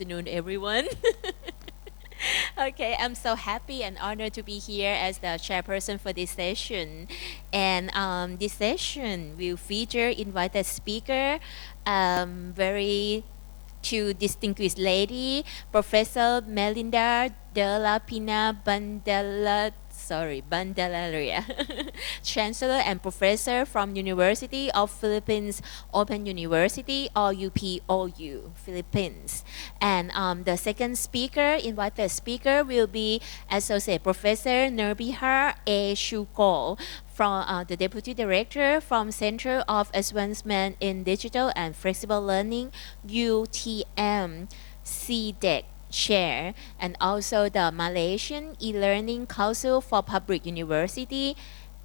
Afternoon, everyone. Okay, I'm so happy and honored to be here as the chairperson for this session. And this session will feature invited speaker, very two distinguished lady, Professor Melinda Dela Pena Bandalaria, Chancellor and Professor from University of Philippines Open University or UPOU, Philippines. And the second speaker, invited speaker, will be Associate Professor Nurbiha A. Shukor, from the Deputy Director from Center of Advancement in Digital and Flexible Learning, UTM, CDex Chair, and also the Malaysian E-Learning Council for Public University,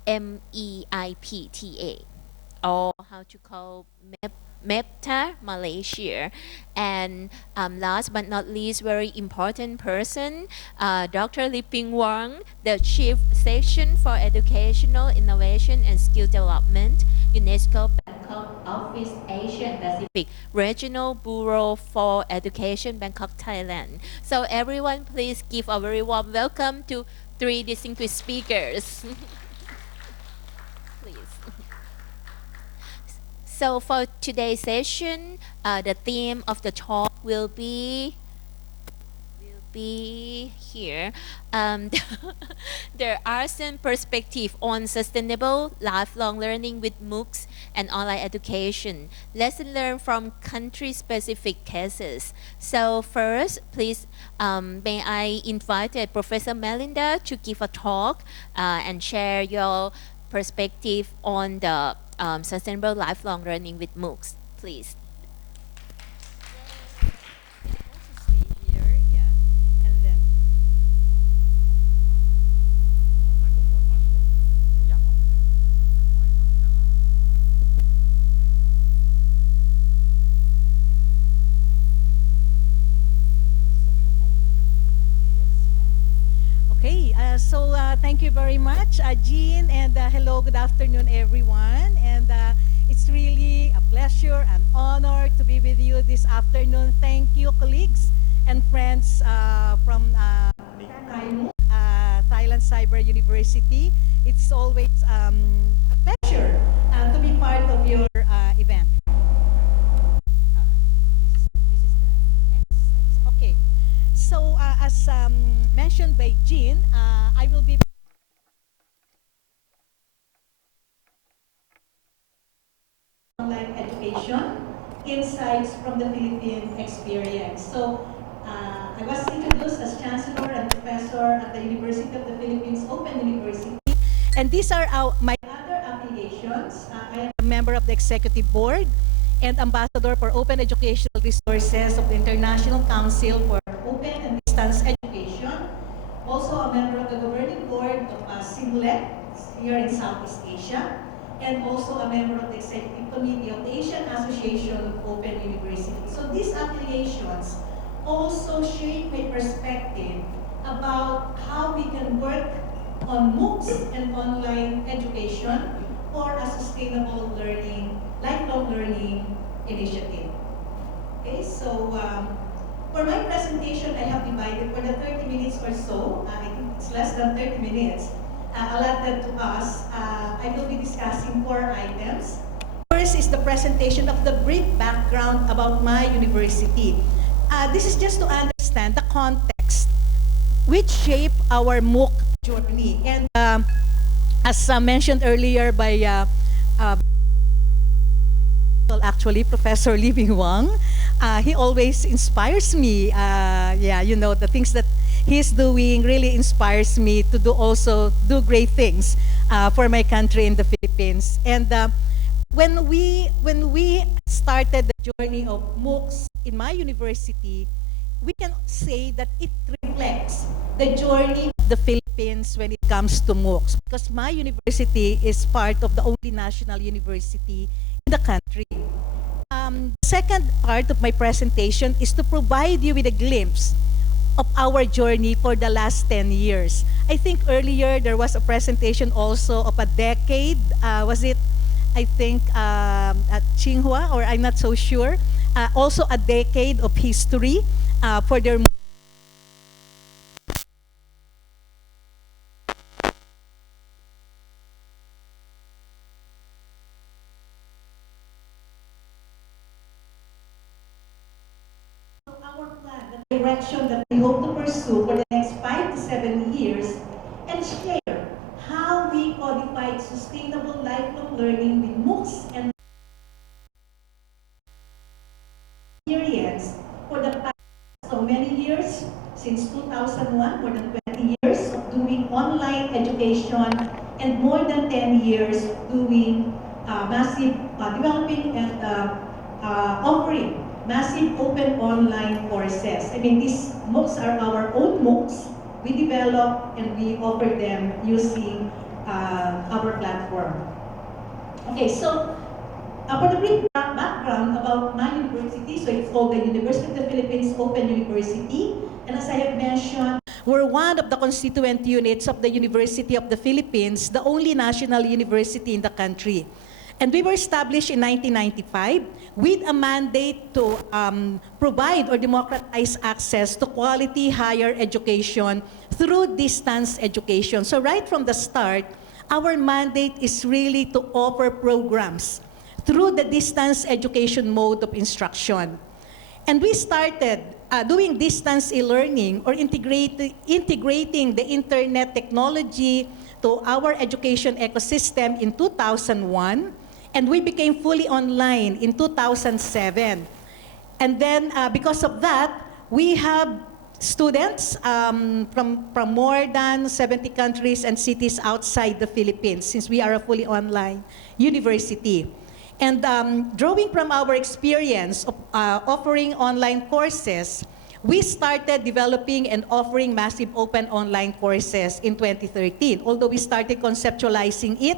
MEIPTA, or how to call MEIPTA, Malaysia. And last but not least, very important person, Dr. Libing Wang, the Chief Section for Educational Innovation and Skill Development, UNESCO Bangkok Office, Asia and Pacific Regional Bureau for Education, Bangkok, Thailand. So everyone, please give a very warm welcome to three distinguished speakers. Please. So for today's session, the theme of the talk will be here. The ASEAN perspective on sustainable lifelong learning with MOOCs and online education. Lesson learned from country-specific cases. So first, please, may I invite Professor Melinda to give a talk and share your perspective on the sustainable lifelong learning with MOOCs, please. Okay, thank you very much, Jean, and hello, good afternoon, everyone. And it's really a pleasure and honor to be with you this afternoon. Thank you, colleagues and friends from Thai MOOC, Thailand Cyber University. It's always a pleasure to be part of your event. This is the next. Okay. So, as mentioned by Jean, I will be online education, insights from the Philippine experience. So, I was introduced as Chancellor and Professor at the University of the Philippines Open University. And these are my other affiliations. I am a member of the Executive Board and Ambassador for Open Educational Resources of the International Council for Open and Distance Education. Also a member of the Governing Board of CDex here in Southeast Asia. And also a member of the Executive Committee of the Asian Association of Open Universities. So these affiliations also shape my perspective about how we can work on MOOCs and online education for a sustainable learning, lifelong learning initiative. Okay, so for my presentation, I have divided for the 30 minutes or so, I think it's less than 30 minutes, allotted to us. I will be discussing 4 items. First is the presentation of the brief background about my university. This is just to understand the context which shape our MOOC journey. And as mentioned earlier by actually Professor Libing Wang, he always inspires me. Yeah, you know, the things that he's doing really inspires me to do great things for my country in the Philippines. And when we started the journey of MOOCs in my university, we can say that it reflects the journey of the Philippines when it comes to MOOCs, because my university is part of the only national university in the country. The second part of my presentation is to provide you with a glimpse of our journey for the last 10 years. I think earlier there was a presentation also of a decade. Was it, I think, at Tsinghua, or I'm not so sure. Also a decade of history. for their our plan, the direction that we hope to pursue for the next 5 to 7 years, and share how we codified sustainable lifelong learning with MOOCs and experience for the past so many years, since 2001, more than 20 years of doing online education, and more than 10 years doing massive developing and offering massive open online courses. I mean, these MOOCs are our own MOOCs. We develop and we offer them using our platform. Okay, so for the brief background about my university, so it's called the University of the Philippines Open University. And as I have mentioned, we're one of the constituent units of the University of the Philippines, the only national university in the country. And we were established in 1995 with a mandate to provide or democratize access to quality higher education through distance education. So right from the start, our mandate is really to offer programs through the distance education mode of instruction. And we started doing distance e-learning or integrating the internet technology to our education ecosystem in 2001. And we became fully online in 2007. And then because of that, we have students from more than 70 countries and cities outside the Philippines, since we are a fully online university. And drawing from our experience of offering online courses, we started developing and offering massive open online courses in 2013. Although we started conceptualizing it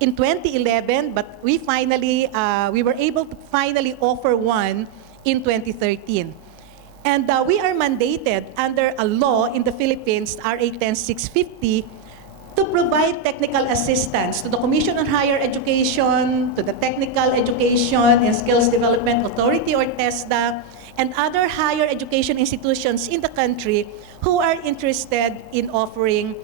in 2011, but we were able to finally offer one in 2013. And we are mandated under a law in the Philippines, RA 10650, to provide technical assistance to the Commission on Higher Education, to the Technical Education and Skills Development Authority or TESDA, and other higher education institutions in the country who are interested in offering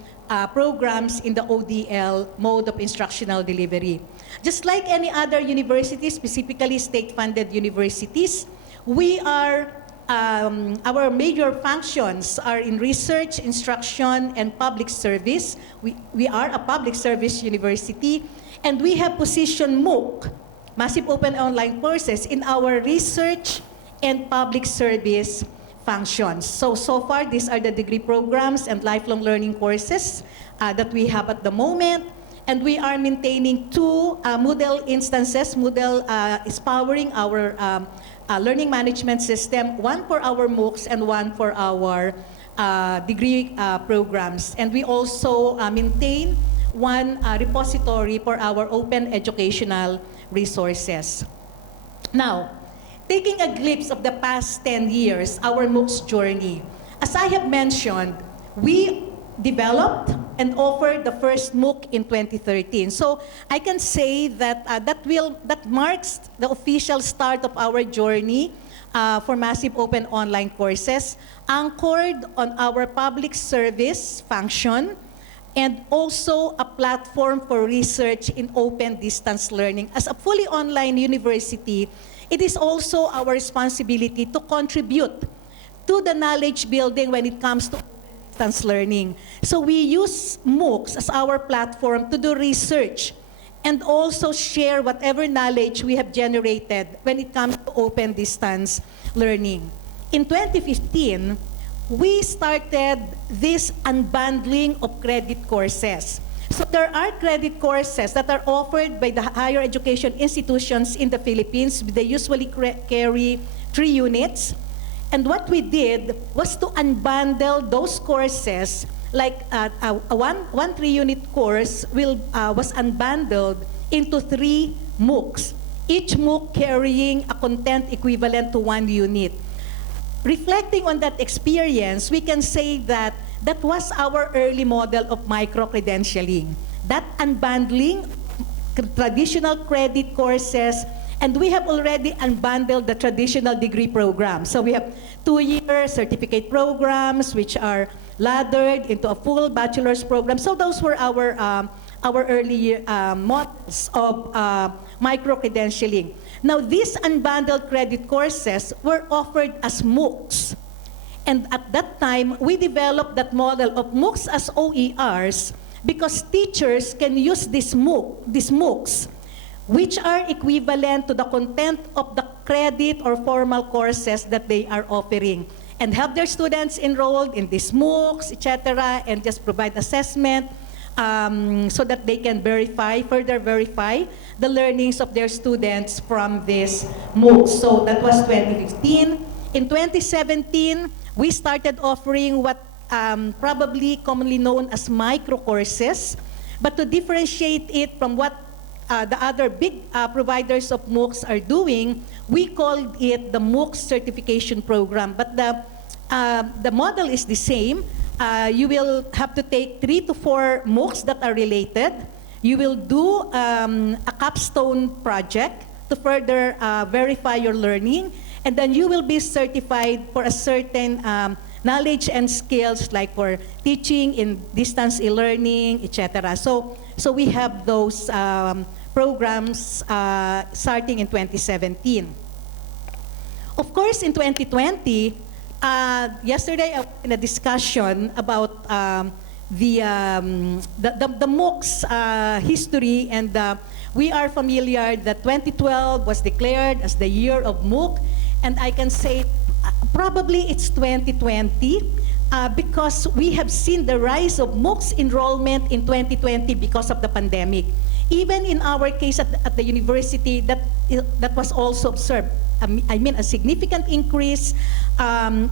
programs in the ODL mode of instructional delivery. Just like any other university, specifically state-funded universities, we are our major functions are in research, instruction, and public service. We are a public service university, and we have positioned MOOC, Massive Open Online Courses, in our research and public service functions. So far, these are the degree programs and lifelong learning courses that we have at the moment. And we are maintaining two Moodle instances. Moodle is powering our learning management system, one for our MOOCs and one for our degree programs. And we also maintain one repository for our open educational resources. Now, taking a glimpse of the past 10 years, our MOOCs journey. As I have mentioned, we developed and offered the first MOOC in 2013. So I can say that that marks the official start of our journey for massive open online courses, anchored on our public service function, and also a platform for research in open distance learning. As a fully online university, it is also our responsibility to contribute to the knowledge building when it comes to distance learning. So we use MOOCs as our platform to do research and also share whatever knowledge we have generated when it comes to open distance learning. In 2015, we started this unbundling of credit courses. So there are credit courses that are offered by the higher education institutions in the Philippines. They usually carry 3 units. And what we did was to unbundle those courses, like a one 3-unit course was unbundled into 3 MOOCs, each MOOC carrying a content equivalent to 1 unit. Reflecting on that experience, we can say that that was our early model of micro-credentialing. That unbundling traditional credit courses And we have already unbundled the traditional degree program. So we have 2-year certificate programs, which are laddered into a full bachelor's program. So those were our early models of micro-credentialing. Now, these unbundled credit courses were offered as MOOCs. And at that time, we developed that model of MOOCs as OERs because teachers can use these MOOCs, which are equivalent to the content of the credit or formal courses that they are offering, and have their students enrolled in these MOOCs, etc., and just provide assessment so that they can further verify the learnings of their students from this MOOC. So that was 2015. In 2017, we started offering what probably commonly known as micro courses, but to differentiate it from what the other big providers of MOOCs are doing, we called it the MOOC certification program. But the model is the same. You will have to take 3 to 4 MOOCs that are related. You will do a capstone project to further verify your learning, and then you will be certified for a certain knowledge and skills, like for teaching in distance e-learning, etc. So we have those programs starting in 2017. Of course, in 2020, yesterday I was in a discussion about the MOOCs history, and we are familiar that 2012 was declared as the year of MOOC, and I can say probably it's 2020 because we have seen the rise of MOOCs enrollment in 2020 because of the pandemic. Even in our case at the university, that was also observed. I mean, a significant increase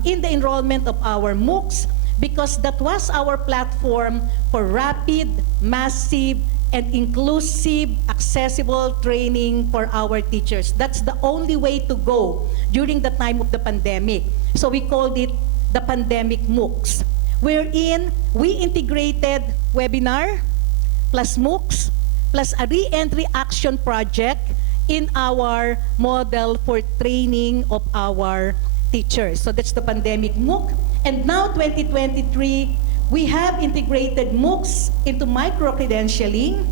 in the enrollment of our MOOCs, because that was our platform for rapid, massive, and inclusive, accessible training for our teachers. That's the only way to go during the time of the pandemic. So we called it the pandemic MOOCs, wherein we integrated webinar plus MOOCs plus a re-entry action project in our model for training of our teachers. So that's the pandemic MOOC. And now, 2023, we have integrated MOOCs into micro-credentialing.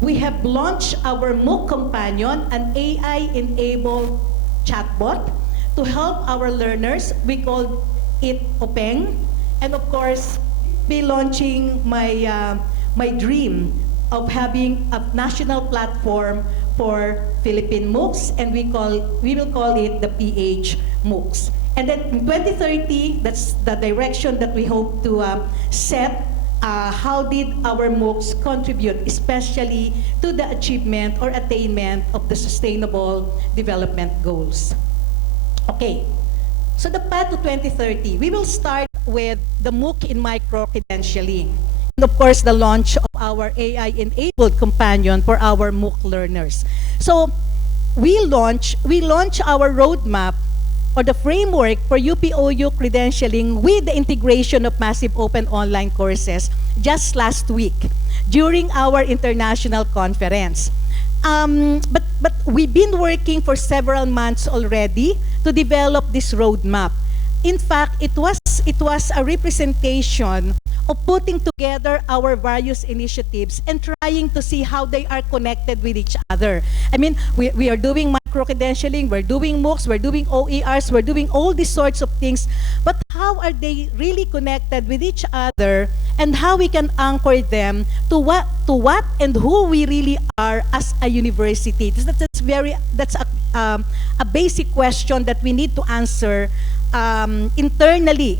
We have launched our MOOC Companion, an AI-enabled chatbot to help our learners. We call it OPENG. And of course, be launching my dream of having a national platform for Philippine MOOCs, and we will call it the PH MOOCs. And then in 2030, that's the direction that we hope to set. How did our MOOCs contribute, especially to the achievement or attainment of the Sustainable Development Goals? Okay, so the path to 2030, we will start with the MOOC in micro-credentialing. And of course, the launch of our AI-enabled companion for our MOOC learners. So we launch our roadmap or the framework for UPOU credentialing with the integration of massive open online courses just last week during our international conference. But we've been working for several months already to develop this roadmap. In fact, it was a representation of putting together our various initiatives and trying to see how they are connected with each other. I mean, we are doing micro-credentialing, we're doing MOOCs, we're doing OERs, we're doing all these sorts of things, but how are they really connected with each other, and how we can anchor them to what and who we really are as a university? That's a basic question that we need to answer internally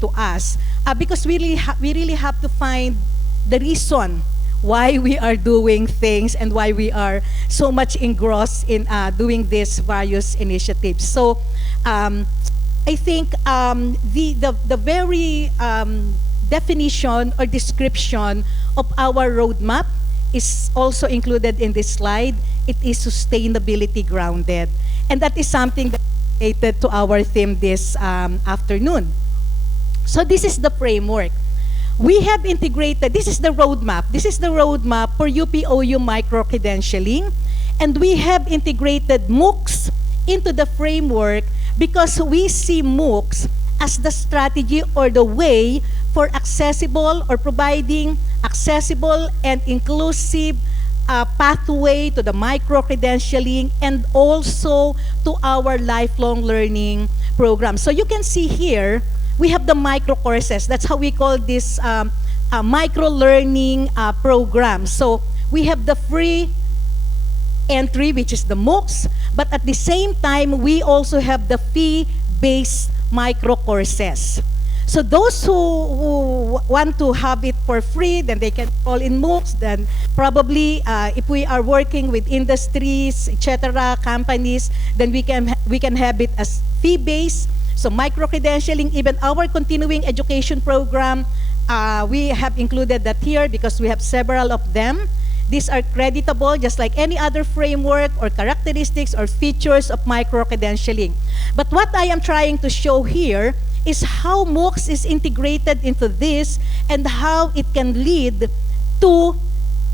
to us, because we really have to find the reason why we are doing things and why we are so much engrossed in doing these various initiatives. So I think the very definition or description of our roadmap is also included in this slide. It is sustainability grounded, and that is something that related to our theme this afternoon. So this is the framework. We have integrated, this is the roadmap. This is the roadmap for UPOU micro-credentialing. And we have integrated MOOCs into the framework because we see MOOCs as the strategy or the way for accessible or providing accessible and inclusive pathway to the micro-credentialing and also to our lifelong learning program. So you can see here, we have the micro courses. That's how we call this micro-learning program. So we have the free entry, which is the MOOCs, but at the same time, we also have the fee-based micro courses. So those who want to have it for free, then they can call in MOOCs. Then probably, if we are working with industries, etc., companies, then we can have it as fee-based. So micro-credentialing, even our continuing education program, we have included that here because we have several of them. These are creditable just like any other framework or characteristics or features of micro-credentialing. But what I am trying to show here is how MOOCs is integrated into this and how it can lead to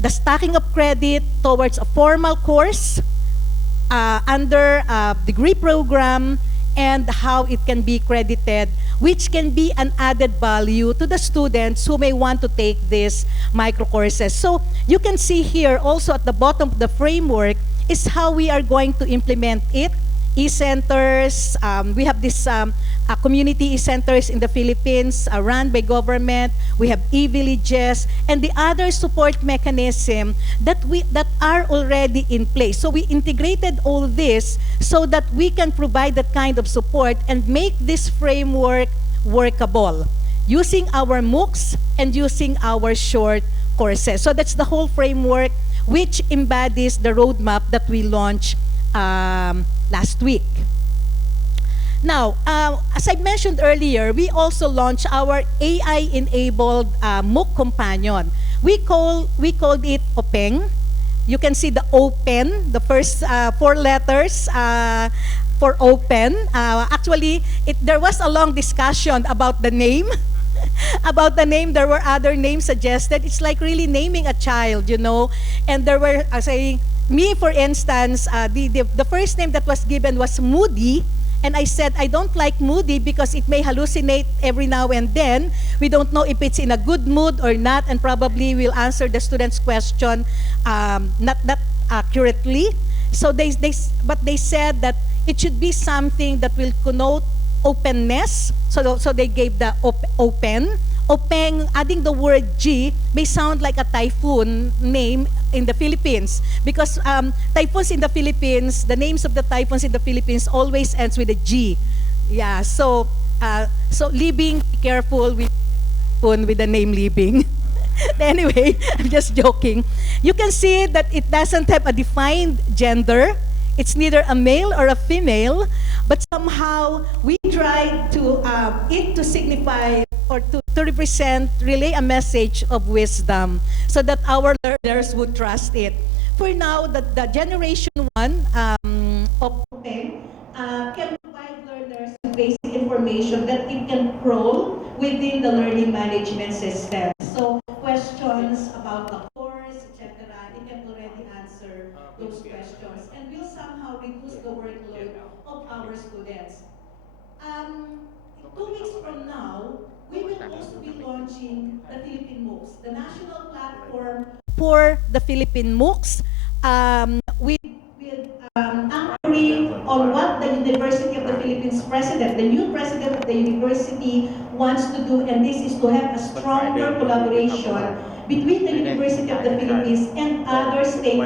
the stacking of credit towards a formal course under a degree program, and how it can be credited, which can be an added value to the students who may want to take these micro courses. So you can see here also at the bottom of the framework is how we are going to implement it. E-centers, we have this community e-centers in the Philippines run by government. We have e-villages and the other support mechanism that are already in place. So we integrated all this so that we can provide that kind of support and make this framework workable using our MOOCs and using our short courses. So that's the whole framework which embodies the roadmap that we launched last week. Now, as I mentioned earlier, we also launched our AI-enabled MOOC companion. We called it OPENG. You can see the open, the first 4 letters for open. Actually, there was a long discussion about the name. About the name, there were other names suggested. It's like really naming a child, you know. And there were saying, me, for instance, the first name that was given was Moody. And I said, I don't like Moody because it may hallucinate every now and then. We don't know if it's in a good mood or not, and probably will answer the student's question not that accurately. So they said that it should be something that will connote openness. So they gave the open. Openg, adding the word G, may sound like a typhoon name in the Philippines because typhoons in the Philippines, the names of the typhoons in the Philippines always ends with a G. Yeah, so Libing, be careful with the name Libing. Anyway, I'm just joking. You can see that it doesn't have a defined gender. It's neither a male or a female, but somehow we tried to it to signify or to represent, relay a message of wisdom so that our learners would trust it. For now, the generation 1 of Open can provide learners with basic information that it can crawl within the learning management system. So questions about the course, etc., it can already answer those questions and will somehow reduce the workload of our students. 2 weeks from now, we will also be launching the Philippine MOOCs, the national platform for the Philippine MOOCs. with anchoring on what the University of the Philippines president, the new president of the university, wants to do, and this is to have a stronger collaboration between the University of the Philippines and other state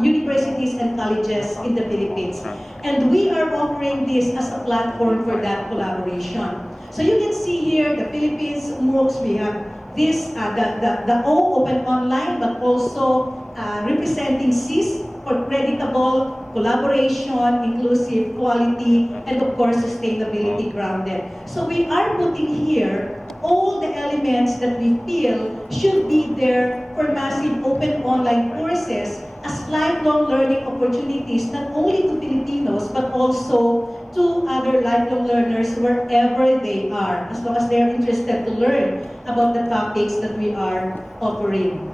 universities and colleges in the Philippines. And we are offering this as a platform for that collaboration. So you can see here the Philippines MOOCs, we have this, the O, Open Online, but also representing CIS for creditable, collaboration, inclusive, quality, and of course, sustainability grounded. So we are putting here all the elements that we feel should be there for massive open online courses as lifelong learning opportunities, not only to Filipinos, but also to other lifelong learners wherever they are, as long as they are interested to learn about the topics that we are offering.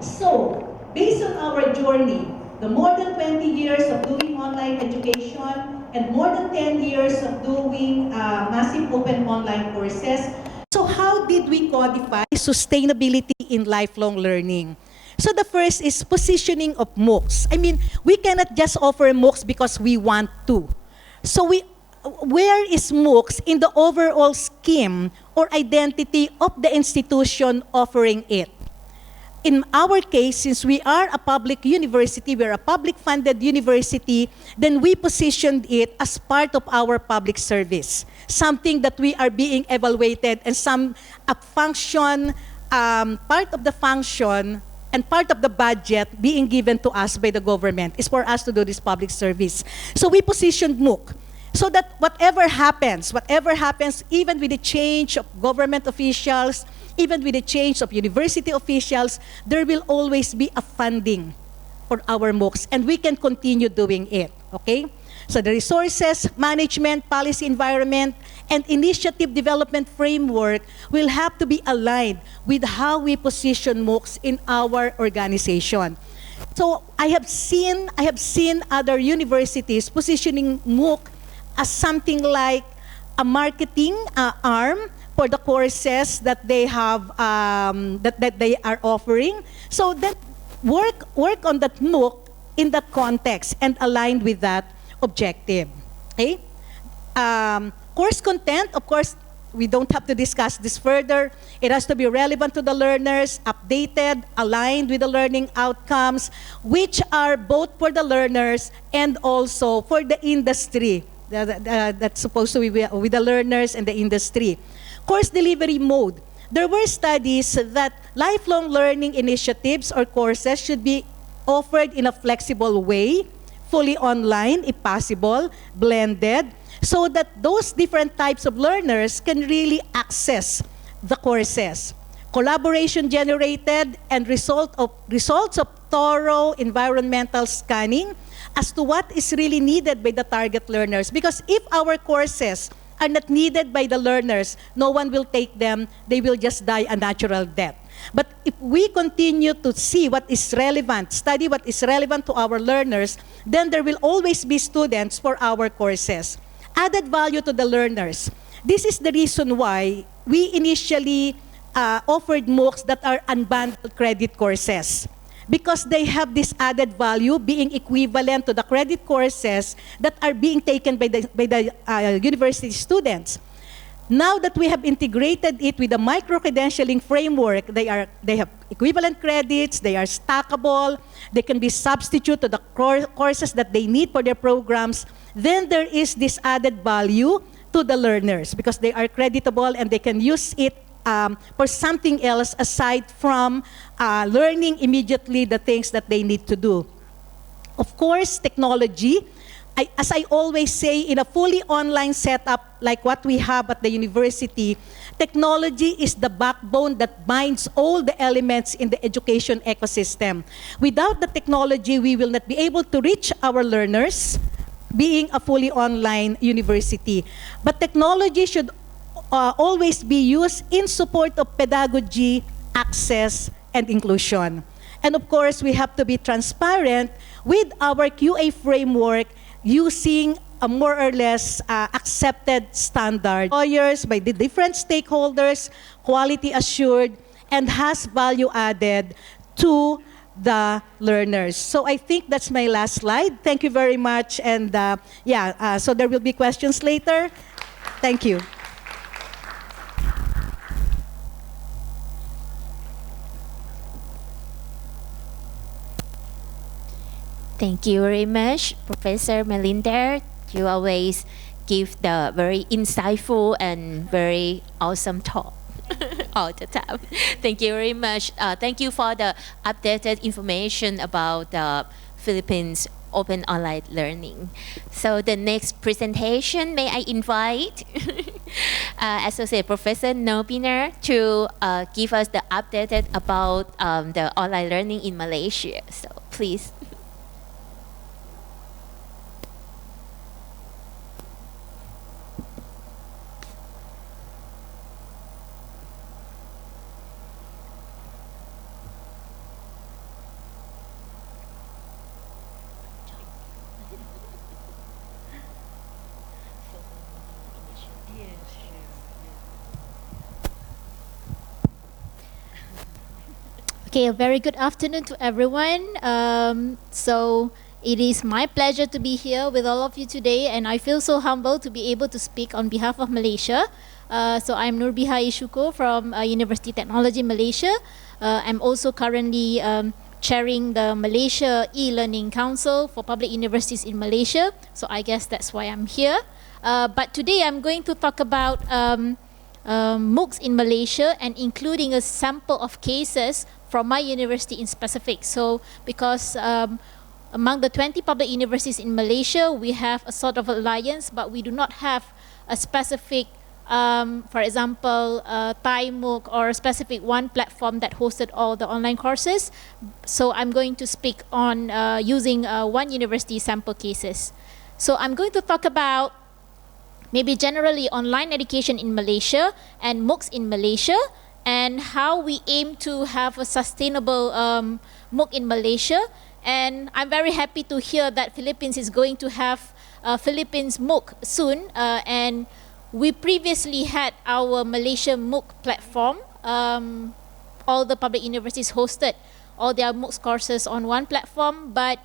So, based on our journey, the more than 20 years of doing online education and more than 10 years of doing massive open online courses. So how did we codify sustainability in lifelong learning? So the first is positioning of MOOCs. I mean, we cannot just offer MOOCs because we want to. So where is MOOCs in the overall scheme or identity of the institution offering it? In our case, since we are a public university, we're a public-funded university, then we positioned it as part of our public service, something that we are being evaluated and a function, part of the function and part of the budget being given to us by the government is for us to do this public service. So we positioned MOOC so that whatever happens, even with the change of government officials, even with the change of university officials, there will always be a funding for our MOOCs, and we can continue doing it, okay? So the resources, management, policy environment, and initiative development framework will have to be aligned with how we position MOOCs in our organization. So I have seen other universities positioning MOOC as something like a marketing arm for the courses that they have that they are offering. So that work on that MOOC in that context and aligned with that objective. Okay. Course content, of course, we don't have to discuss this further. It has to be relevant to the learners, updated, aligned with the learning outcomes, which are both for the learners and also for the industry. That's supposed to be with the learners and the industry. Course delivery mode. There were studies that lifelong learning initiatives or courses should be offered in a flexible way, fully online if possible, blended, so that those different types of learners can really access the courses. Collaboration generated and results of thorough environmental scanning as to what is really needed by the target learners. Because if our courses are not needed by the learners, no one will take them, they will just die a natural death. But if we continue to see what is relevant, study what is relevant to our learners, then there will always be students for our courses. Added value to the learners. This is the reason why we initially offered MOOCs that are unbundled credit courses, because they have this added value being equivalent to the credit courses that are being taken by the university students. Now that we have integrated it with the micro-credentialing framework, they have equivalent credits, they are stackable, they can be substitute to the courses that they need for their programs, then there is this added value to the learners because they are creditable and they can use it for something else aside from learning immediately the things that they need to do. Of course, technology. As I always say, in a fully online setup like what we have at the university, technology is the backbone that binds all the elements in the education ecosystem. Without the technology, we will not be able to reach our learners, being a fully online university. But technology should always be used in support of pedagogy, access, and inclusion. And of course, we have to be transparent with our QA framework using a more or less accepted standard. Lawyers by the different stakeholders, quality assured, and has value added to the learners. So I think that's my last slide. Thank you very much. And so there will be questions later. Thank you. Thank you very much, Professor Melinda. You always give the very insightful and very awesome talk all the time. Thank you very much. Thank you for the updated information about the Philippines open online learning. So the next presentation, may I invite Associate Professor Nurbiha to give us the updated about the online learning in Malaysia. So please. Okay, a very good afternoon to everyone. So it is my pleasure to be here with all of you today, and I feel so humbled to be able to speak on behalf of Malaysia. So I'm Nurbiha Shukor from University Technology Malaysia. I'm also currently chairing the Malaysia E-Learning Council for Public Universities in Malaysia. So I guess that's why I'm here. But today I'm going to talk about MOOCs in Malaysia and including a sample of cases from my university in specific. So because among the 20 public universities in Malaysia, we have a sort of alliance, but we do not have a specific, for example, Thai MOOC or a specific one platform that hosted all the online courses. So I'm going to speak on using one university sample cases. So I'm going to talk about maybe generally online education in Malaysia and MOOCs in Malaysia, and how we aim to have a sustainable MOOC in Malaysia. And I'm very happy to hear that Philippines is going to have Philippines MOOC soon. And we previously had our Malaysia MOOC platform. All the public universities hosted all their MOOCs courses on one platform, but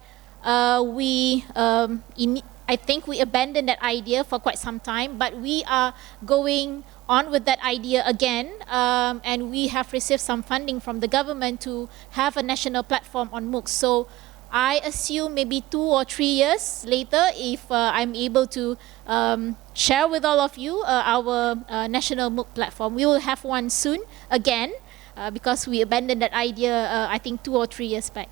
I think we abandoned that idea for quite some time, but we are going on with that idea again, and we have received some funding from the government to have a national platform on MOOCs. So I assume maybe 2 or 3 years later, if I'm able to share with all of you our national MOOC platform, we will have one soon again, because we abandoned that idea I think 2 or 3 years back.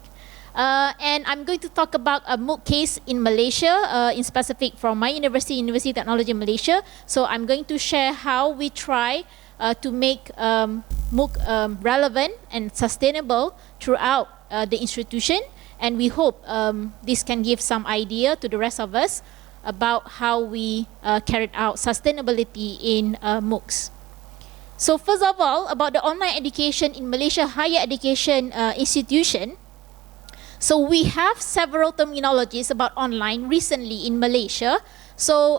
And I'm going to talk about a MOOC case in Malaysia, in specific from my university, University Technology Malaysia. So I'm going to share how we try to make MOOC relevant and sustainable throughout the institution. And we hope this can give some idea to the rest of us about how we carried out sustainability in MOOCs. So first of all, about the online education in Malaysia higher education institution. So we have several terminologies about online recently in Malaysia. So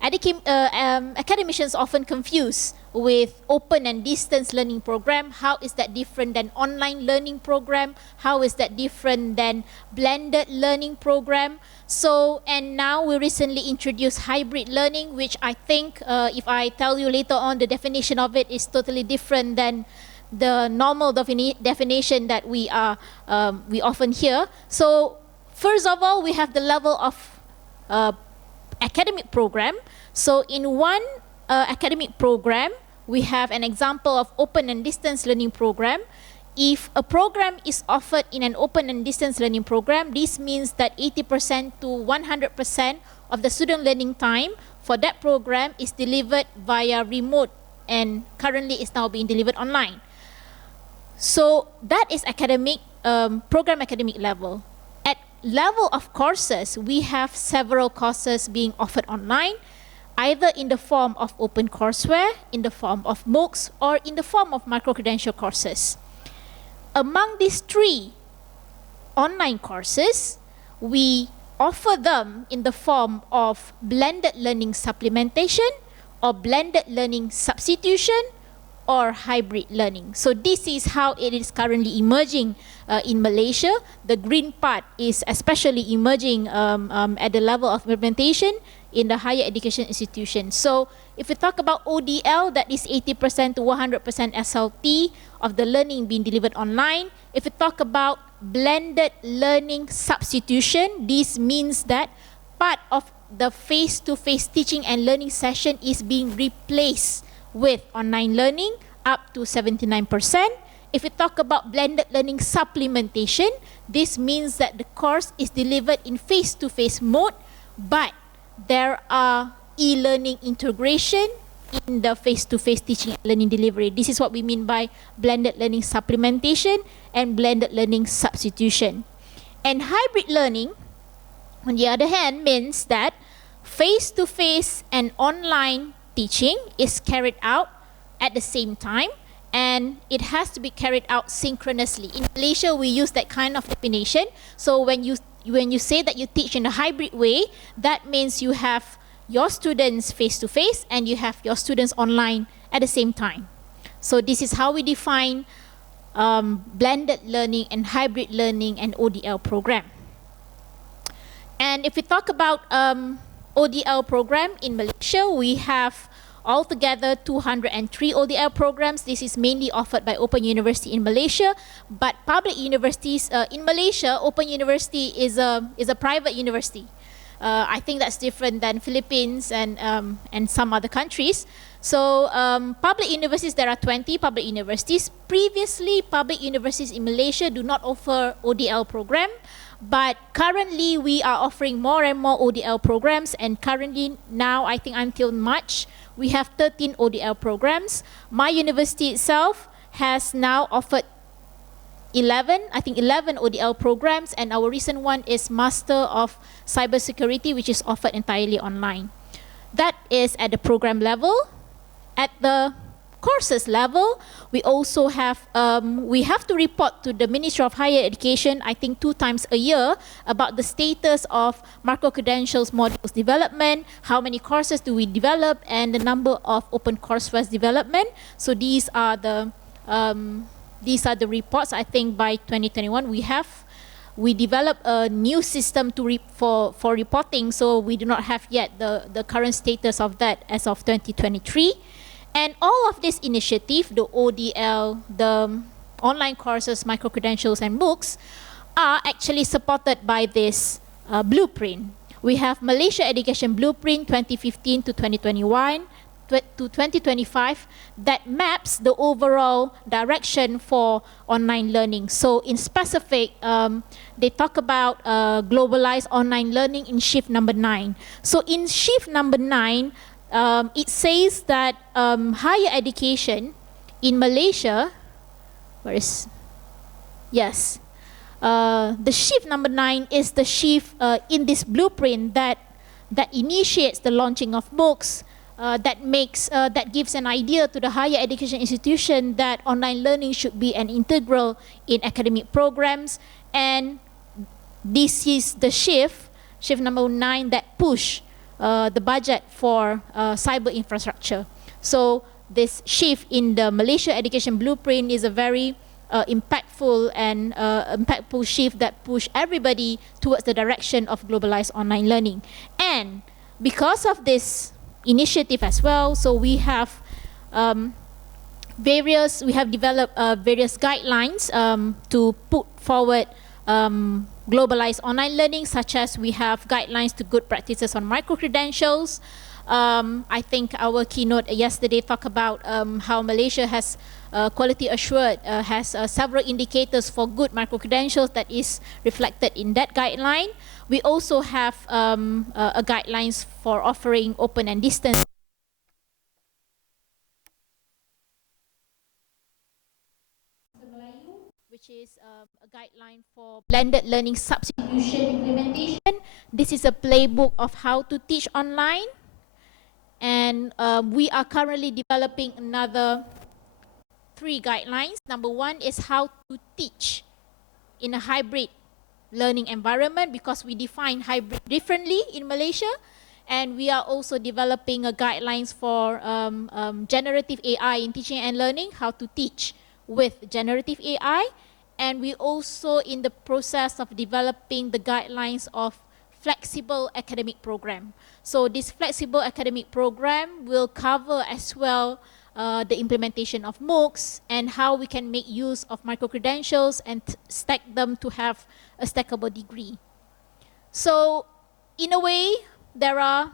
academicians often confuse with open and distance learning program. How is that different than online learning program? How is that different than blended learning program? So, and now we recently introduced hybrid learning, which I think if I tell you later on, the definition of it is totally different than the normal definition that we often hear. So first of all, we have the level of academic program. So in one academic program, we have an example of open and distance learning program. If a program is offered in an open and distance learning program, this means that 80% to 100% of the student learning time for that program is delivered via remote, and currently is now being delivered online. So that is academic, program academic level. At level of courses, we have several courses being offered online, either in the form of open courseware, in the form of MOOCs, or in the form of micro-credential courses. Among these 3 online courses, we offer them in the form of blended learning supplementation, or blended learning substitution, or hybrid learning. So this is how it is currently emerging in Malaysia. The green part is especially emerging at the level of implementation in the higher education institution. So if we talk about ODL, that is 80% to 100% SLT of the learning being delivered online. If we talk about blended learning substitution, this means that part of the face-to-face teaching and learning session is being replaced with online learning up to 79%. If we talk about blended learning supplementation, this means that the course is delivered in face-to-face mode, but there are e-learning integration in the face-to-face teaching and learning delivery. This is what we mean by blended learning supplementation and blended learning substitution. And hybrid learning, on the other hand, means that face-to-face and online teaching is carried out at the same time, and it has to be carried out synchronously. In Malaysia, we use that kind of definition. So when you say that you teach in a hybrid way, that means you have your students face-to-face and you have your students online at the same time. So this is how we define blended learning and hybrid learning and ODL program. And if we talk about ODL program in Malaysia, we have altogether 203 ODL programs. This is mainly offered by Open University in Malaysia, but public universities in Malaysia, Open University is a private university. I think that's different than Philippines and some other countries. So public universities, there are 20 public universities. Previously, public universities in Malaysia do not offer ODL program, but currently we are offering more and more ODL programs, and currently now, I think until March, we have 13 ODL programs. My university itself has now offered 11 ODL programs, and our recent one is Master of Cybersecurity, which is offered entirely online. That is at the program level. At the courses level, we also have, we have to report to the Ministry of Higher Education, I think 2 times a year, about the status of micro-credentials modules development, how many courses do we develop, and the number of open courseware development. So these are the reports. I think by 2021 we developed a new system for reporting, so we do not have yet the current status of that as of 2023. And all of this initiative, the ODL, the online courses, micro-credentials, and MOOCs, are actually supported by this blueprint. We have Malaysia Education Blueprint 2015 to 2021 to 2025 that maps the overall direction for online learning. So in specific, they talk about globalized online learning in shift number 9. So in shift number 9, it says that higher education in Malaysia, the shift number 9 is the shift in this blueprint that initiates the launching of MOOCs, that gives an idea to the higher education institution that online learning should be an integral in academic programs, and this is the shift number 9, that push the budget for cyber infrastructure. So this shift in the Malaysia Education Blueprint is a very impactful shift that push everybody towards the direction of globalized online learning. And because of this initiative as well, so we have developed various guidelines to put forward globalized online learning, such as we have guidelines to good practices on micro-credentials. I think our keynote yesterday talked about how Malaysia has quality assured, has several indicators for good micro-credentials that is reflected in that guideline. We also have a guidelines for offering open and distance which is a guideline for blended learning substitution implementation. This is a playbook of how to teach online. And we are currently developing another 3 guidelines. Number 1 is how to teach in a hybrid learning environment, because we define hybrid differently in Malaysia. And we are also developing a guidelines for generative AI in teaching and learning, how to teach with generative AI. And we also in the process of developing the guidelines of flexible academic program. So this flexible academic program will cover as well the implementation of MOOCs and how we can make use of micro-credentials and stack them to have a stackable degree. So in a way, there are,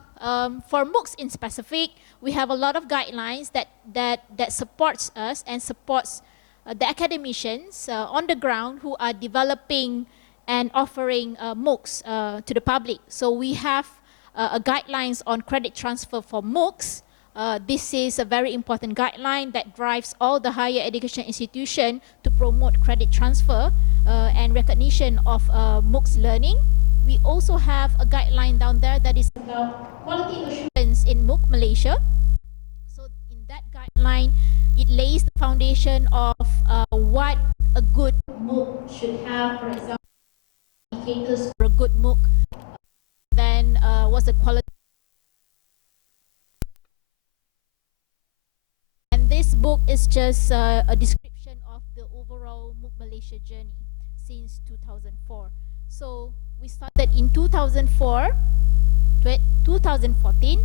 for MOOCs in specific, we have a lot of guidelines that supports us and supports the academicians on the ground who are developing and offering MOOCs to the public. So we have guidelines on credit transfer for MOOCs. This is a very important guideline that drives all the higher education institutions to promote credit transfer and recognition of MOOCs learning. We also have a guideline down there that is about quality assurance in MOOC Malaysia. So in that guideline, it lays the foundation of what a good MOOC should have. For example, indicators for a good MOOC. Then what's the quality? And this book is just a description of the overall Malaysia journey since 2004. So we started in 2014,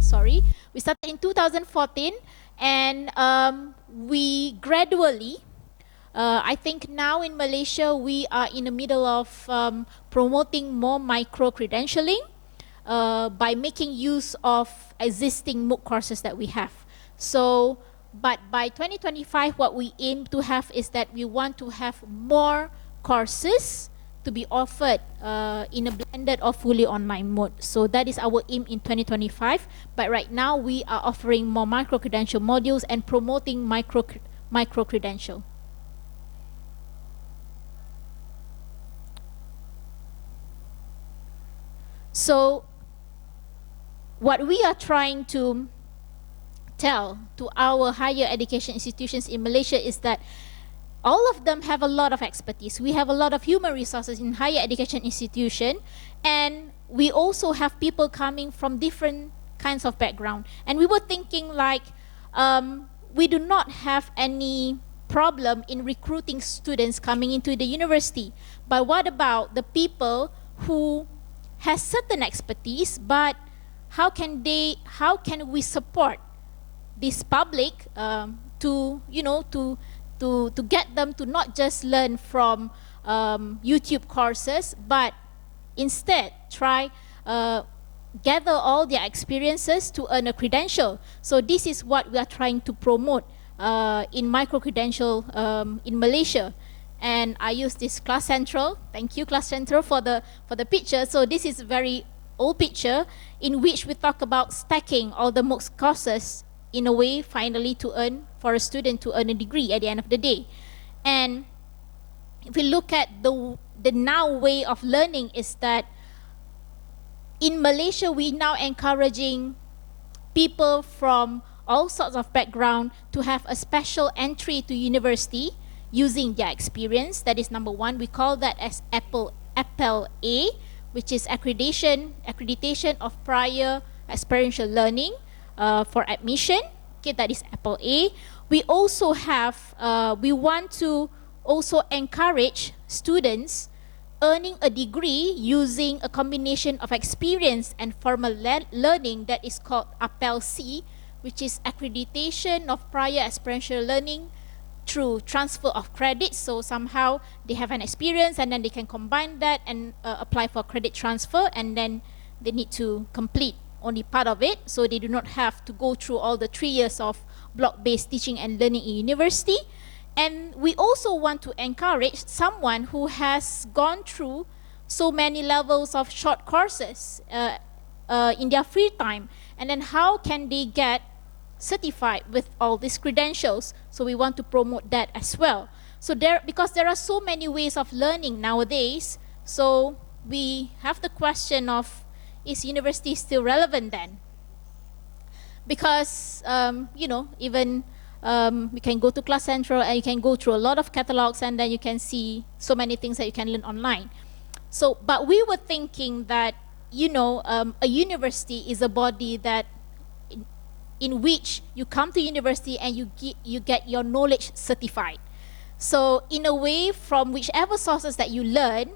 sorry. We started in 2014 and we gradually, I think now in Malaysia we are in the middle of promoting more micro-credentialing by making use of existing MOOC courses that we have. So, but by 2025 what we aim to have is that we want to have more courses to be offered in a blended or fully online mode. So that is our aim in 2025. But right now we are offering more micro-credential modules and promoting micro-credential. So what we are trying to tell to our higher education institutions in Malaysia is that all of them have a lot of expertise. We have a lot of human resources in higher education institution, and we also have people coming from different kinds of background. And we were thinking like, we do not have any problem in recruiting students coming into the university. But what about the people who has certain expertise, but how can we support this public to get them to not just learn from YouTube courses, but instead try gather all their experiences to earn a credential. So this is what we are trying to promote in micro-credential in Malaysia. And I use this Class Central. Thank you, Class Central, for the picture. So this is a very old picture in which we talk about stacking all the MOOCs courses in a way finally to earn, for a student to earn a degree at the end of the day. And if we look at the now way of learning is that in Malaysia we now encouraging people from all sorts of background to have a special entry to university using their experience. That is number one. We call that as APPEL-A, which is accreditation of prior experiential learning for admission. Okay, that is APPEL-A. We also have, we want to also encourage students earning a degree using a combination of experience and formal learning, that is called APPEL-C, which is accreditation of prior experiential learning through transfer of credits. So somehow they have an experience and then they can combine that and apply for credit transfer, and then they need to complete only part of it, so they do not have to go through all the 3 years of block-based teaching and learning in university. And we also want to encourage someone who has gone through so many levels of short courses in their free time, and then how can they get certified with all these credentials. So we want to promote that as well. So because there are so many ways of learning nowadays, so we have the question of, is university still relevant then? Because even you can go to Class Central and you can go through a lot of catalogs, and then you can see so many things that you can learn online. So, but we were thinking that a university is a body that in which you come to university and you get your knowledge certified. So in a way, from whichever sources that you learn,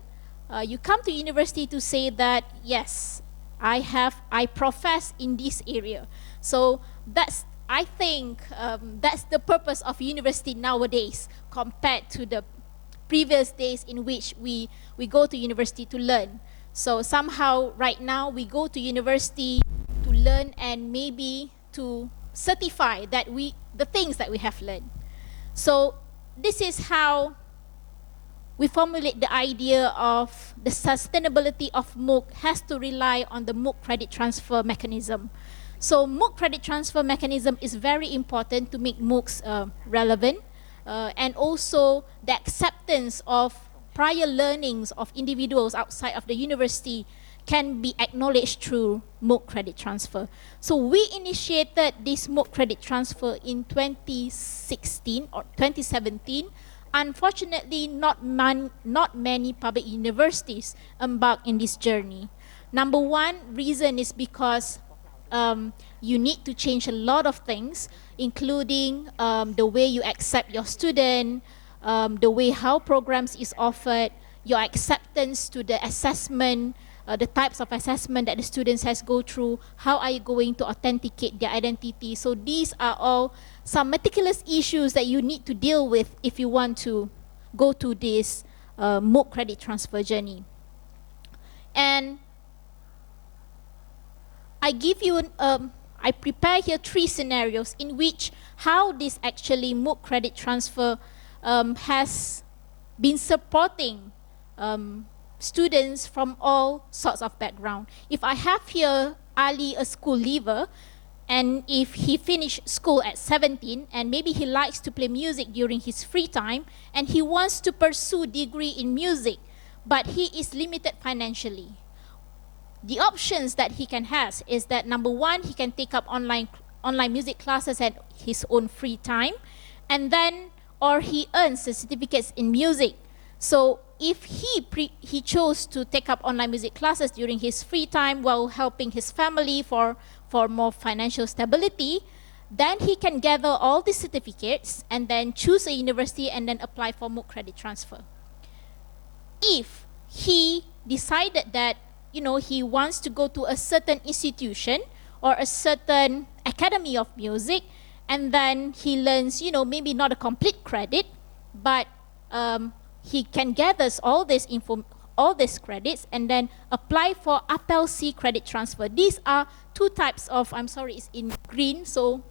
you come to university to say that, yes, I profess in this area. So that's, I think, that's the purpose of university nowadays compared to the previous days in which we go to university to learn. So somehow right now we go to university to learn and maybe to certify that the things that we have learned. So this is how we formulate the idea of the sustainability of MOOC has to rely on the MOOC credit transfer mechanism. So MOOC credit transfer mechanism is very important to make MOOCs relevant, and also the acceptance of prior learnings of individuals outside of the university can be acknowledged through MOOC credit transfer. So we initiated this MOOC credit transfer in 2016 or 2017. Unfortunately, not many public universities embark in this journey. Number one reason is because you need to change a lot of things, including the way you accept your student, the way how programs is offered, your acceptance to the assessment, the types of assessment that the students has go through, how are you going to authenticate their identity. So these are all some meticulous issues that you need to deal with if you want to go to this MOOC credit transfer journey. And I give you, I prepare here 3 scenarios in which how this actually MOOC credit transfer has been supporting students from all sorts of background. If I have here Ali, a school leaver, and if he finished school at 17 and maybe he likes to play music during his free time and he wants to pursue degree in music, but he is limited financially, the options that he can have is that number 1, he can take up online music classes at his own free time, and then or he earns the certificates in music. So if he chose to take up online music classes during his free time while helping his family for more financial stability, then he can gather all the certificates and then choose a university and then apply for MOOC credit transfer. If he decided that he wants to go to a certain institution or a certain academy of music, and then he learns, maybe not a complete credit, but he can gather all these credits and then apply for APEL-C credit transfer. These are 2 types of, I'm sorry, it's in green, so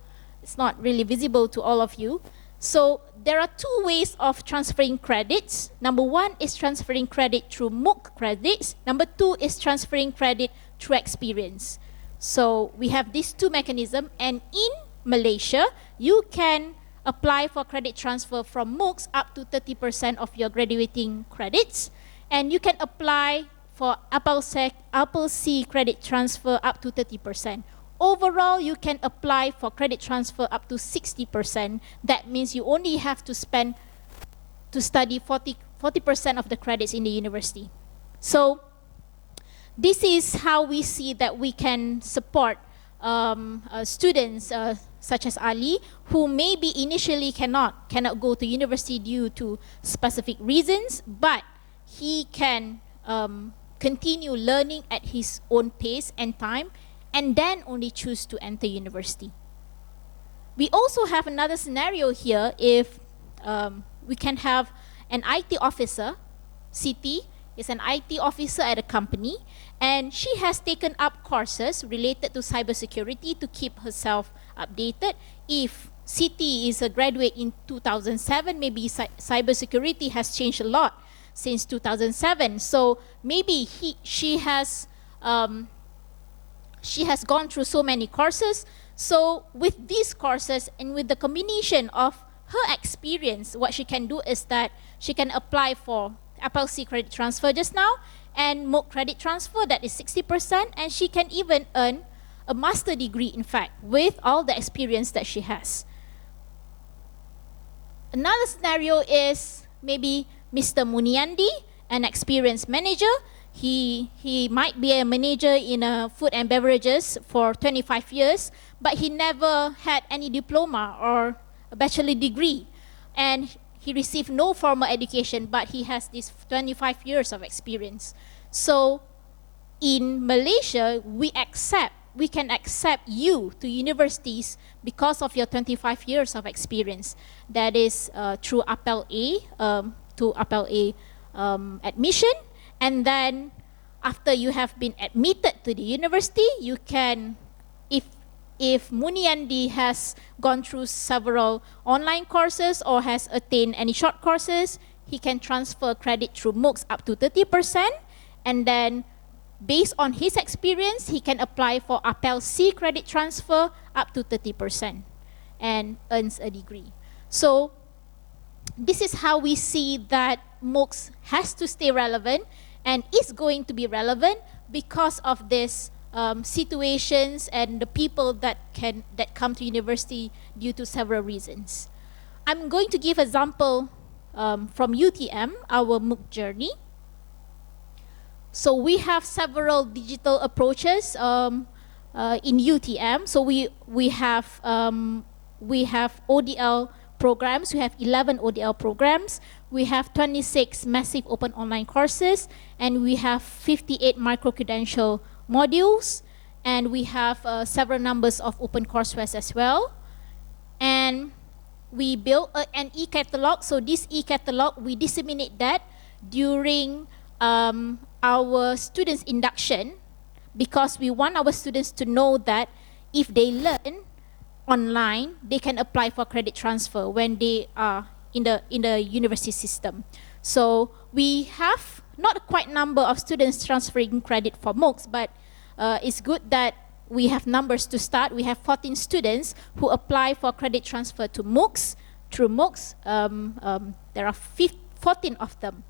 it's not really visible to all of you. So there are 2 ways of transferring credits. Number 1 is transferring credit through MOOC credits. Number 2 is transferring credit through experience. So we have these 2 mechanisms, and in Malaysia, you can apply for credit transfer from MOOCs up to 30% of your graduating credits, and you can apply for APEL-C credit transfer up to 30%. Overall, you can apply for credit transfer up to 60%. That means you only have to spend to study 40% of the credits in the university. So this is how we see that we can support students such as Ali, who maybe initially cannot go to university due to specific reasons, but he can continue learning at his own pace and time, and then only choose to enter university. We also have another scenario here. If we can have an IT officer, Siti is an IT officer at a company, and she has taken up courses related to cybersecurity to keep herself updated. If Siti is a graduate in 2007, maybe cybersecurity has changed a lot since 2007. So maybe she has gone through so many courses. So with these courses and with the combination of her experience, what she can do is that she can apply for APEL-C credit transfer just now and MOOC credit transfer, that is 60%, and she can even earn a master degree, in fact, with all the experience that she has. Another scenario is maybe Mr. Muniandi, an experienced manager. He might be a manager in food and beverages for 25 years, but he never had any diploma or a bachelor degree. And he received no formal education, but he has this 25 years of experience. So in Malaysia, we can accept you to universities because of your 25 years of experience. That is through APEL-A to APEL-A admission. And then after you have been admitted to the university, you can, if Muniandi has gone through several online courses or has attained any short courses, he can transfer credit through MOOCs up to 30%. And then based on his experience, he can apply for APEL-C credit transfer up to 30% and earns a degree. So this is how we see that MOOCs has to stay relevant and is going to be relevant because of this situations and the people that come to university due to several reasons. I'm going to give example from UTM, our MOOC journey. So we have several digital approaches in UTM. So we have ODL programs. We have 11 ODL programs. We have 26 massive open online courses, and we have 58 micro-credential modules, and we have several numbers of open courseware as well. And we built an e-catalog. So this e-catalog, we disseminate that during our students' induction, because we want our students to know that if they learn online, they can apply for credit transfer when they are in the university system. So we have not quite number of students transferring credit for MOOCs, but it's good that we have numbers to start. We have 14 students who apply for credit transfer to MOOCs, through MOOCs. There are 14 of them.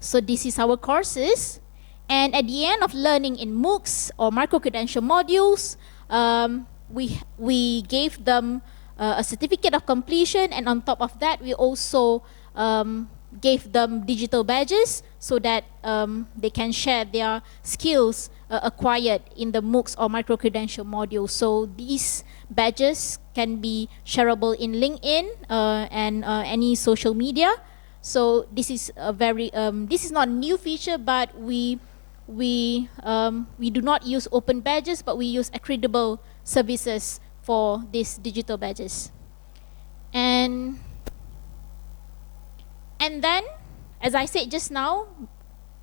So this is our courses. And at the end of learning in MOOCs or micro-credential modules, we gave them a certificate of completion, and on top of that, we also gave them digital badges so that they can share their skills acquired in the MOOCs or micro-credential modules. So these badges can be shareable in LinkedIn and any social media. So this is a very this is not a new feature, but we do not use open badges, but we use accreditable services for these digital badges. And then, as I said just now,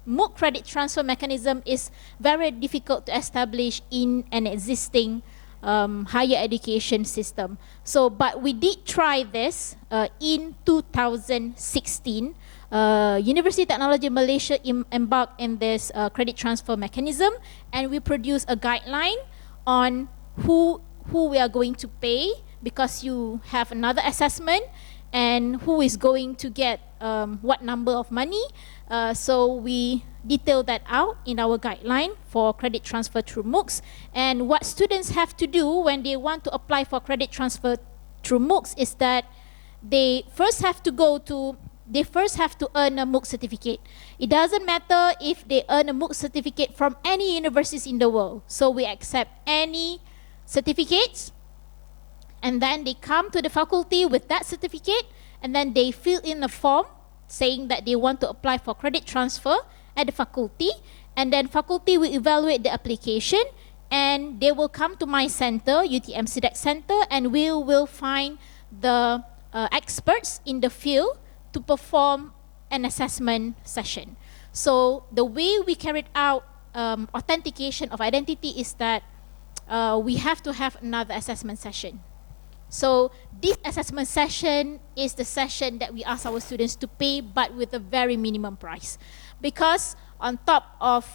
MOOC credit transfer mechanism is very difficult to establish in an existing higher education system. So, but we did try this in 2016. University Technology Malaysia embarked in this credit transfer mechanism, and we produced a guideline on who we are going to pay, because you have another assessment, and who is going to get what number of money. So we detail that out in our guideline for credit transfer through MOOCs. And what students have to do when they want to apply for credit transfer through MOOCs is that they first have to earn a MOOC certificate. It doesn't matter if they earn a MOOC certificate from any universities in the world. So we accept any certificates, and then they come to the faculty with that certificate, and then they fill in a form saying that they want to apply for credit transfer at the faculty, and then faculty will evaluate the application, and they will come to my center, UTM CDex Center, and we will find the experts in the field to perform an assessment session. So the way we carried out authentication of identity is that we have to have another assessment session. So this assessment session is the session that we ask our students to pay, but with a very minimum price. Because on top of,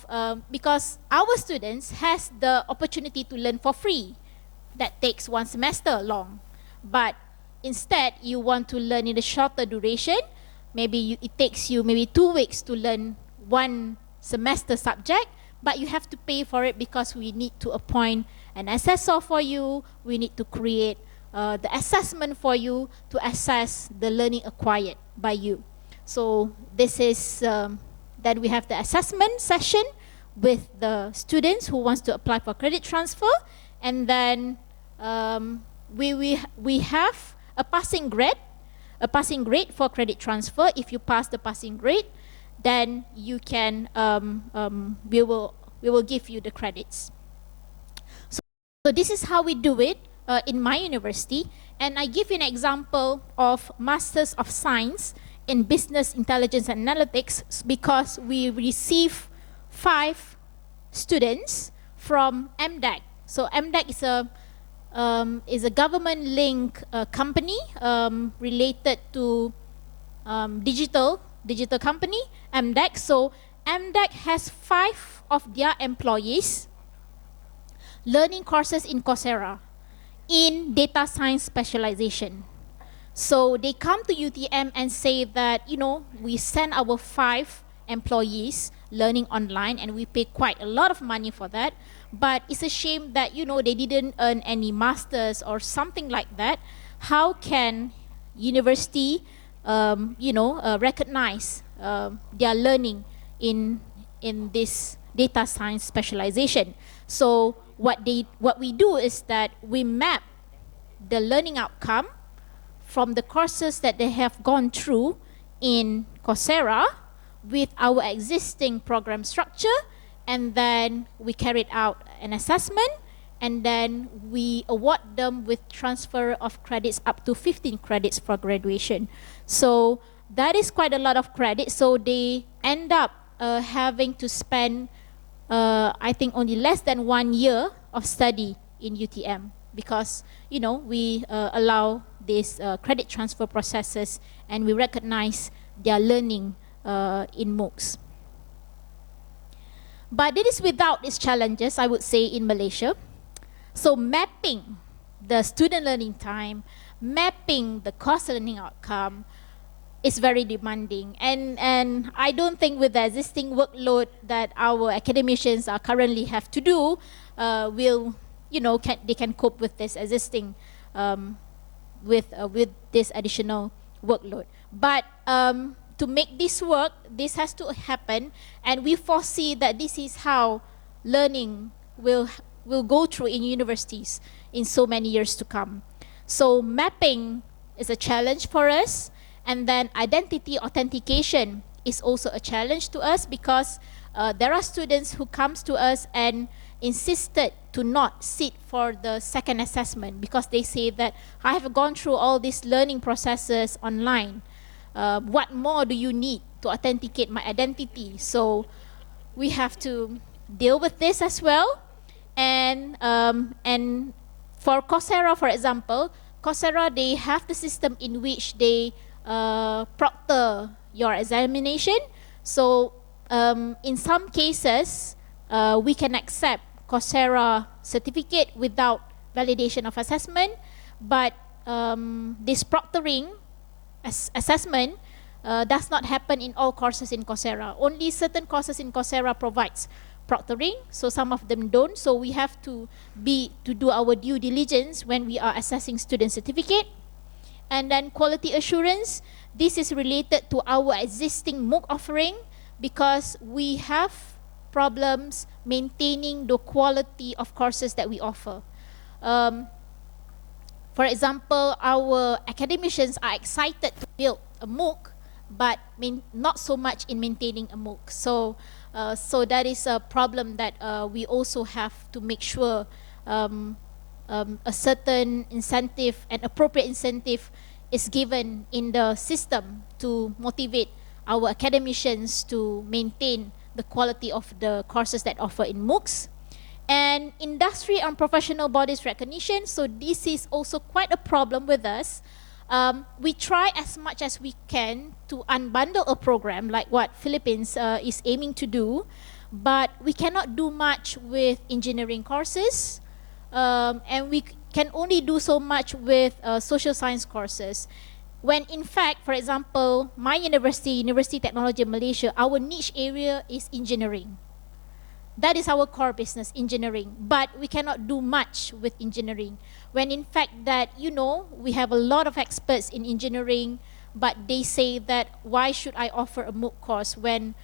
because our students has the opportunity to learn for free. That takes 1 semester long. But instead, you want to learn in a shorter duration. Maybe it takes you maybe 2 weeks to learn 1 semester subject, but you have to pay for it because we need to appoint an assessor for you. We need to create the assessment for you to assess the learning acquired by you. So this is that we have the assessment session with the students who wants to apply for credit transfer, and then we have a passing grade for credit transfer. If you pass the passing grade, then you can we will give you the credits. So this is how we do it in my university, and I give you an example of Masters of Science in Business Intelligence and Analytics, because we receive 5 students from MDEC. So MDEC is a government-linked company related to digital company, MDEC. So MDEC has 5 of their employees learning courses in Coursera in data science specialization. So they come to UTM and say that, you know, we send our 5 employees learning online, and we pay quite a lot of money for that. But it's a shame that, you know, they didn't earn any masters or something like that. How can university, recognize their learning in this data science specialization? So what we do is that we map the learning outcome from the courses that they have gone through in Coursera with our existing program structure, and then we carried out an assessment, and then we award them with transfer of credits up to 15 credits for graduation. So that is quite a lot of credit. So they end up having to spend, I think, only less than 1 year of study in UTM, because we allow these credit transfer processes, and we recognize their learning in MOOCs. But it is without its challenges, I would say, in Malaysia. So mapping the student learning time, mapping the course learning outcome is very demanding. And I don't think with the existing workload that our academicians are currently have to do, they can cope with this existing, with this additional workload. But to make this work, this has to happen, and we foresee that this is how learning will go through in universities in so many years to come. So mapping is a challenge for us, and then identity authentication is also a challenge to us, because there are students who comes to us and insisted to not sit for the second assessment because they say that I have gone through all these learning processes online. What more do you need to authenticate my identity? So we have to deal with this as well. And for Coursera, for example, Coursera, they have the system in which they proctor your examination. So in some cases, we can accept Coursera certificate without validation of assessment, but this proctoring assessment does not happen in all courses in Coursera. Only certain courses in Coursera provides proctoring, so some of them don't. So we have to do our due diligence when we are assessing student certificate. And then quality assurance, this is related to our existing MOOC offering, because we have problems maintaining the quality of courses that we offer. For example, our academicians are excited to build a MOOC, but not so much in maintaining a MOOC. So that is a problem that we also have to make sure a certain incentive, an appropriate incentive, is given in the system to motivate our academicians to maintain the quality of the courses that offer in MOOCs. And industry and professional bodies recognition, so this is also quite a problem with us. We try as much as we can to unbundle a program like what Philippines is aiming to do, but we cannot do much with engineering courses, and we can only do so much with social science courses. When in fact, for example, my university, University Technology Malaysia, our niche area is engineering. That is our core business, engineering. But we cannot do much with engineering. When in fact that, we have a lot of experts in engineering, but they say that why should I offer a MOOC course when,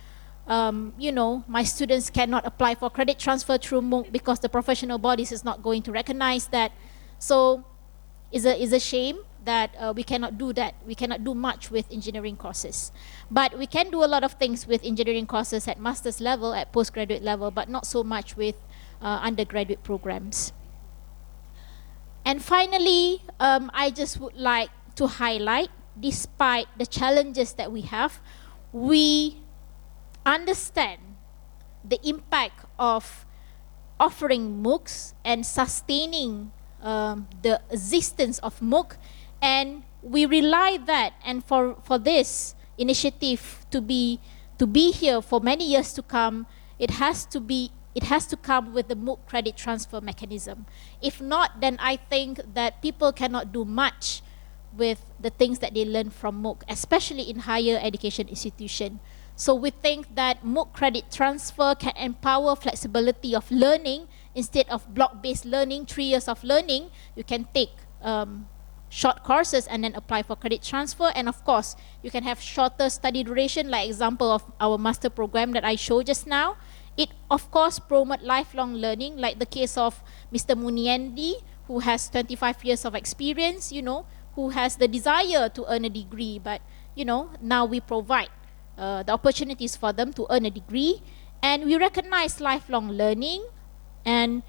my students cannot apply for credit transfer through MOOC because the professional bodies is not going to recognize that. So it's a shame that we cannot do that. We cannot do much with engineering courses. But we can do a lot of things with engineering courses at master's level, at postgraduate level, but not so much with undergraduate programs. And finally, I just would like to highlight, despite the challenges that we have, we understand the impact of offering MOOCs and sustaining the existence of MOOC, and we rely that, and for this initiative to be here for many years to come, it has to come with the MOOC credit transfer mechanism. If not, then I think that people cannot do much with the things that they learn from MOOC, especially in higher education institution. So we think that MOOC credit transfer can empower flexibility of learning. Instead of block-based learning, 3 years of learning, you can take short courses and then apply for credit transfer. And of course, you can have shorter study duration, like example of our master program that I showed just now. It, of course, promote lifelong learning, like the case of Mr. Muniendi, who has 25 years of experience, who who has the desire to earn a degree, but you know, now we provide the opportunities for them to earn a degree, and we recognize lifelong learning, and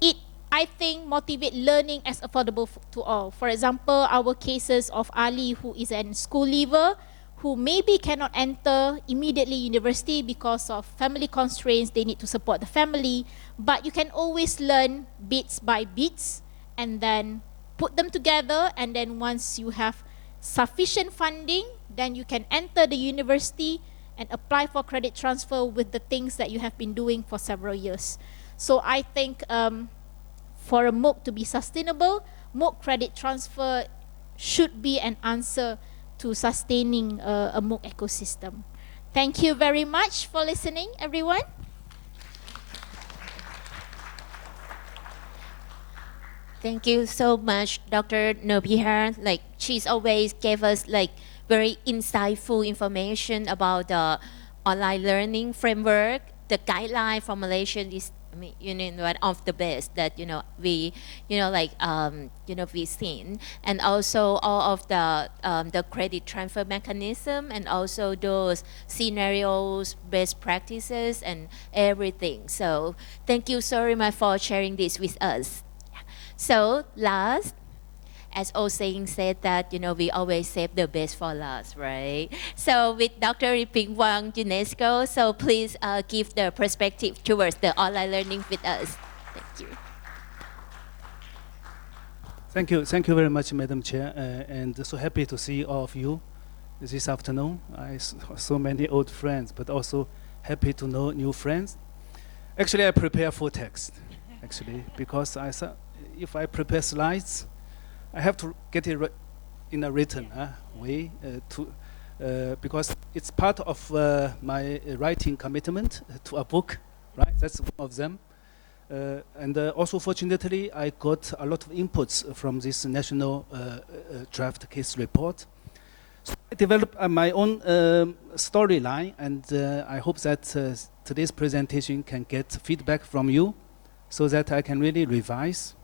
it, I think, motivate learning as affordable to all. For example, our cases of Ali, who is a school leaver, who maybe cannot enter immediately university because of family constraints, they need to support the family, but you can always learn bits by bits and then put them together, and then once you have sufficient funding, then you can enter the university and apply for credit transfer with the things that you have been doing for several years. So I think for a MOOC to be sustainable, MOOC credit transfer should be an answer to sustaining a MOOC ecosystem. Thank you very much for listening, everyone. Thank you so much, Dr. Nurbiha. Like, she's always gave us like very insightful information about the online learning framework. The guideline for Malaysia is, I mean, you know, one of the best that, you know, we, you know, like, you know, we've seen. And also all of the credit transfer mechanism, and also those scenarios, best practices, and everything. So thank you so very much for sharing this with us. So last, as old saying said that, you know, we always save the best for last, right? So with Dr. Libing Wang, UNESCO, so please give the perspective towards the online learning with us. Thank you. Thank you very much, Madam Chair, and so happy to see all of you this afternoon. I saw so many old friends, but also happy to know new friends. Actually, I prepare full text, actually, because I saw if I prepare slides, I have to get it in a written way because it's part of my writing commitment to a book, right? That's one of them. And also, fortunately, I got a lot of inputs from this national draft case report. So I developed my own storyline, and I hope that today's presentation can get feedback from you so that I can really revise.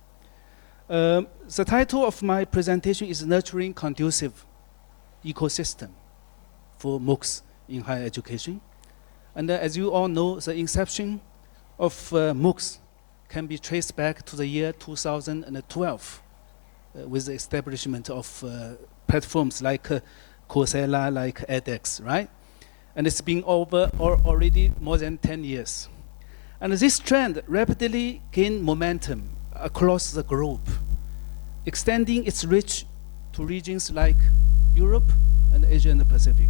The title of my presentation is Nurturing Conducive Ecosystem for MOOCs in Higher Education. And as you all know, the inception of MOOCs can be traced back to the year 2012 with the establishment of platforms like Coursera, like edX, right? And it's been over already more than 10 years. And this trend rapidly gained momentum across the globe, extending its reach to regions like Europe and Asia and the Pacific.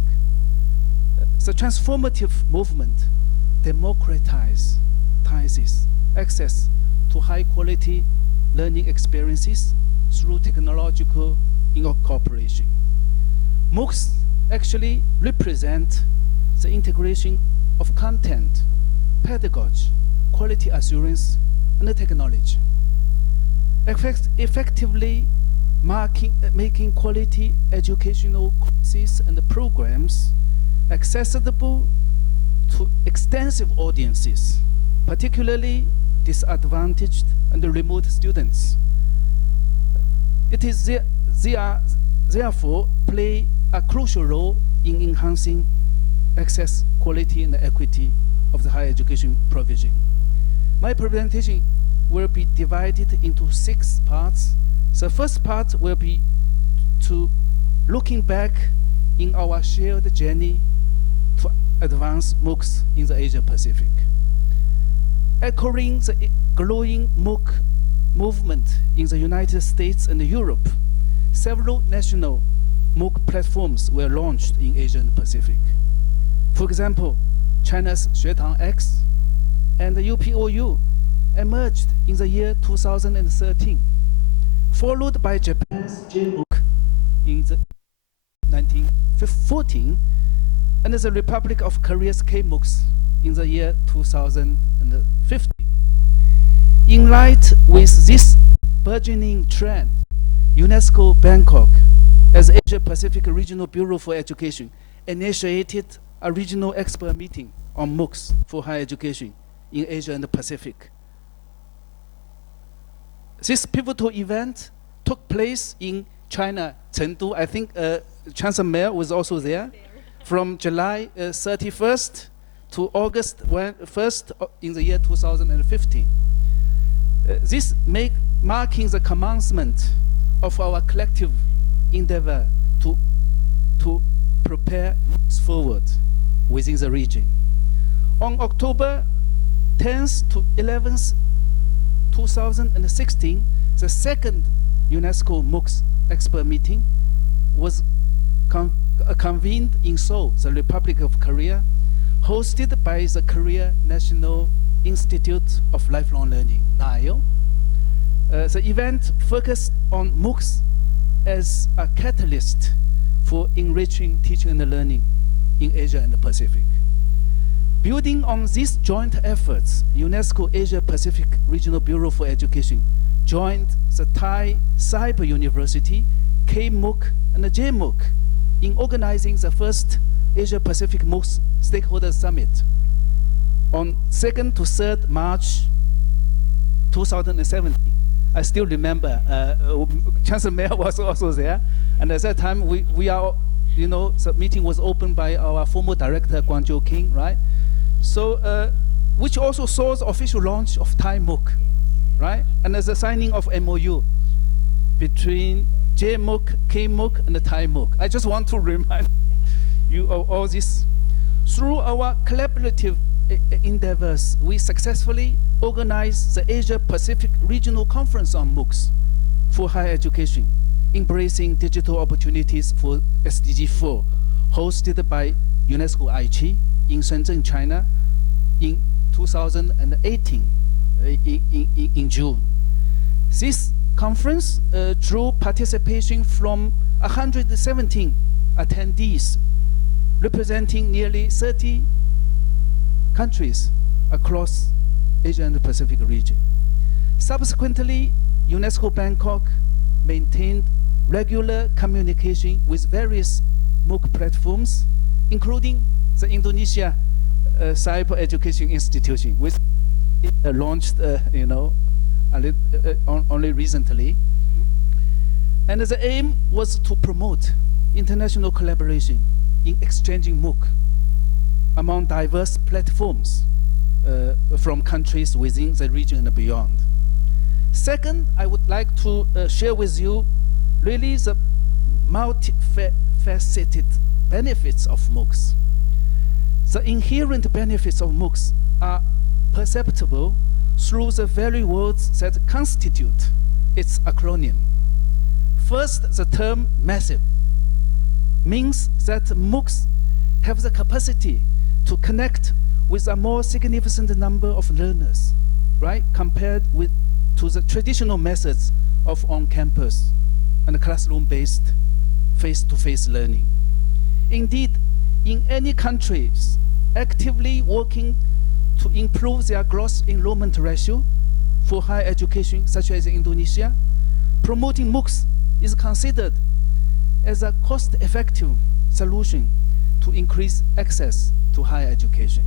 The transformative movement democratizes access to high-quality learning experiences through technological incorporation. MOOCs actually represent the integration of content, pedagogy, quality assurance, and the technology, effectively making quality educational courses and programs accessible to extensive audiences, particularly disadvantaged and remote students. It is therefore play a crucial role in enhancing access, quality, and equity of the higher education provision. My presentation will be divided into 6 parts. The first part will be to looking back in our shared journey to advance MOOCs in the Asia Pacific. Echoing the growing MOOC movement in the United States and Europe, several national MOOC platforms were launched in Asia and Pacific. For example, China's Xuetang X and the UPOU emerged in the year 2013, followed by Japan's JMOOC in the 1914, and the Republic of Korea's K-MOOCs in the year 2015. In light with this burgeoning trend, UNESCO Bangkok, as Asia Pacific Regional Bureau for Education, initiated a regional expert meeting on MOOCs for higher education in Asia and the Pacific. This pivotal event took place in China, Chengdu. I think Chancellor Mayor was also there. From July 31st to August 1st in the year 2015. This marking the commencement of our collective endeavor to prepare forward within the region. On October 10th to 11th, 2016, the second UNESCO MOOCs expert meeting was convened in Seoul, the Republic of Korea, hosted by the Korea National Institute of Lifelong Learning, NILE. The event focused on MOOCs as a catalyst for enriching teaching and learning in Asia and the Pacific. Building on these joint efforts, UNESCO Asia Pacific Regional Bureau for Education joined the Thai Cyber University, K-MOOC, and the J-MOOC in organizing the first Asia Pacific MOOCs Stakeholder Summit on 2nd to 3rd March 2017. I still remember Chancellor Mayor was also there, and at that time we are, you know, the meeting was opened by our former director Guangzhou King, right? So, which also saw the official launch of Thai MOOC, right? And there's a signing of MOU between J-MOOC, K-MOOC, and the Thai MOOC. I just want to remind you of all this. Through our collaborative endeavors, we successfully organized the Asia Pacific Regional Conference on MOOCs for higher education, embracing digital opportunities for SDG 4, hosted by UNESCO Aichi in Shenzhen, China, in 2018, in June. This conference drew participation from 117 attendees, representing nearly 30 countries across Asia and the Pacific region. Subsequently, UNESCO Bangkok maintained regular communication with various MOOC platforms, including the Indonesia Cyber Education Institution, which launched, you know, only recently. And the aim was to promote international collaboration in exchanging MOOC among diverse platforms from countries within the region and beyond. Second, I would like to share with you really the multifaceted benefits of MOOCs. The inherent benefits of MOOCs are perceptible through the very words that constitute its acronym. First, the term massive means that MOOCs have the capacity to connect with a more significant number of learners, right, compared to the traditional methods of on-campus and classroom-based face-to-face learning. Indeed, in any countries actively working to improve their gross enrollment ratio for higher education, such as Indonesia, promoting MOOCs is considered as a cost-effective solution to increase access to higher education.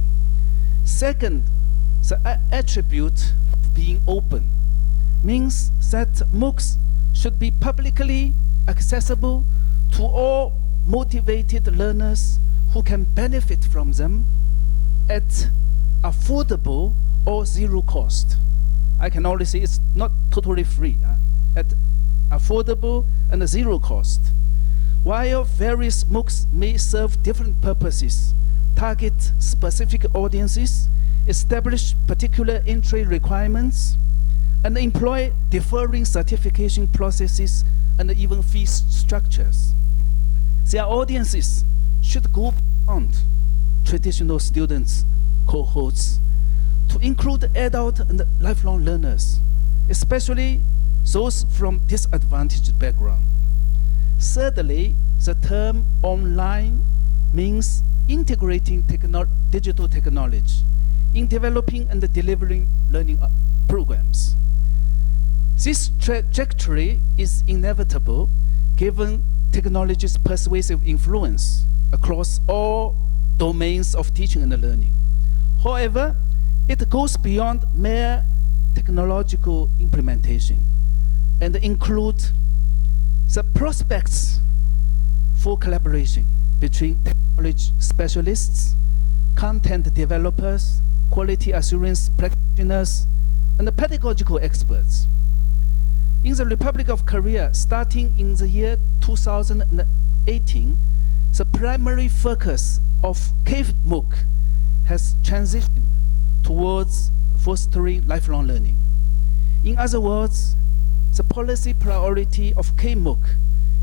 Second, the attribute of being open means that MOOCs should be publicly accessible to all motivated learners who can benefit from them at affordable or zero cost. I can only say it's not totally free, at affordable and zero cost. While various MOOCs may serve different purposes, target specific audiences, establish particular entry requirements, and employ differing certification processes and even fee structures, their audiences should go beyond traditional students cohorts to include adult and lifelong learners, especially those from disadvantaged backgrounds. Thirdly, the term online means integrating digital technology in developing and delivering learning programs. This trajectory is inevitable given technology's persuasive influence across all domains of teaching and learning. However, it goes beyond mere technological implementation and includes The prospects for collaboration between technology specialists, content developers, quality assurance practitioners, and the pedagogical experts. In the Republic of Korea, starting in the year 2018, the primary focus of K-MOOC has transitioned towards fostering lifelong learning. In other words, the policy priority of K-MOOC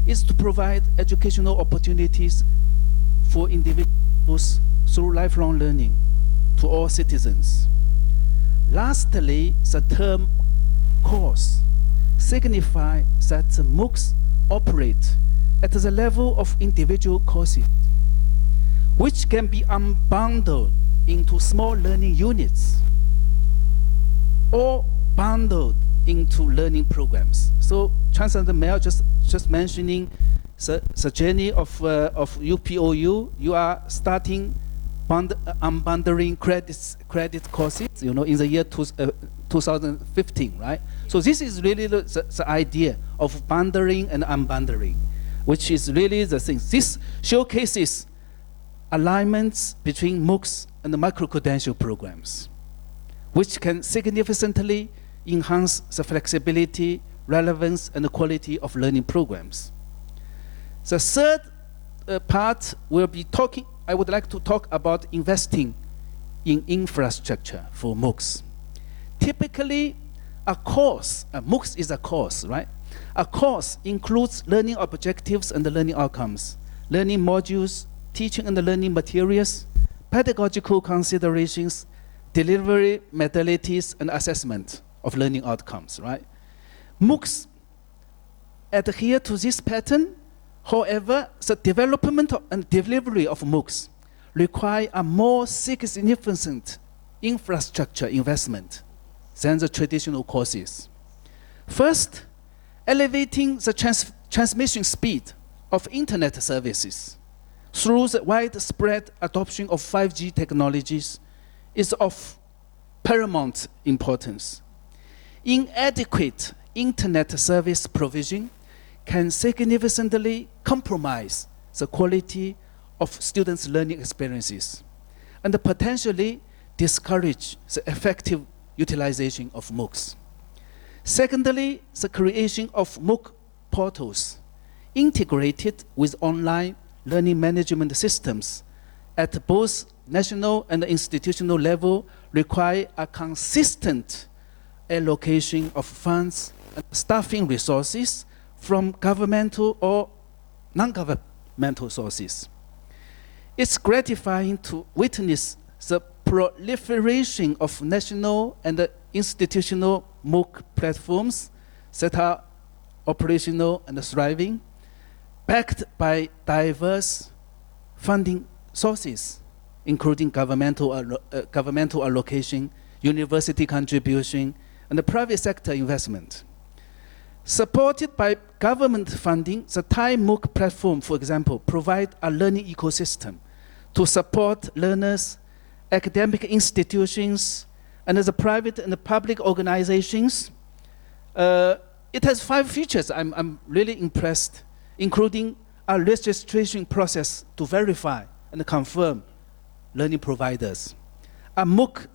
is to provide educational opportunities for individuals through lifelong learning to all citizens. Lastly, the term course signifies that the MOOCs operate at the level of individual courses, which can be unbundled into small learning units or bundled into learning programs. So Chancellor Mel just mentioning the journey of UPOU. You are starting unbundling credit courses, in the year 2015, right? So this is really the idea of bundling and unbundling, which is really the thing. This showcases alignments between MOOCs and the micro-credential programs, which can significantly enhance the flexibility, relevance, and the quality of learning programs. The third part will be I would like to talk about investing in infrastructure for MOOCs. Typically, a course, MOOCs is a course, right? A course includes learning objectives and the learning outcomes, learning modules, teaching and the learning materials, pedagogical considerations, delivery modalities, and assessment of learning outcomes, right? MOOCs adhere to this pattern. However, the development and delivery of MOOCs require a more significant infrastructure investment than the traditional courses. First, elevating the transmission speed of internet services through the widespread adoption of 5G technologies is of paramount importance. Inadequate internet service provision can significantly compromise the quality of students' learning experiences and potentially discourage the effective utilization of MOOCs. Secondly, the creation of MOOC portals integrated with online learning management systems at both national and institutional level require a consistent allocation of funds and staffing resources from governmental or non-governmental sources. It's gratifying to witness the proliferation of national and institutional MOOC platforms that are operational and thriving, backed by diverse funding sources, including governmental allocation, university contribution, and the private sector investment. Supported by government funding, the Thai MOOC platform, for example, provides a learning ecosystem to support learners, academic institutions, and the private and the public organizations. It has 5 features I'm really impressed, including a registration process to verify and confirm learning providers, a MOOC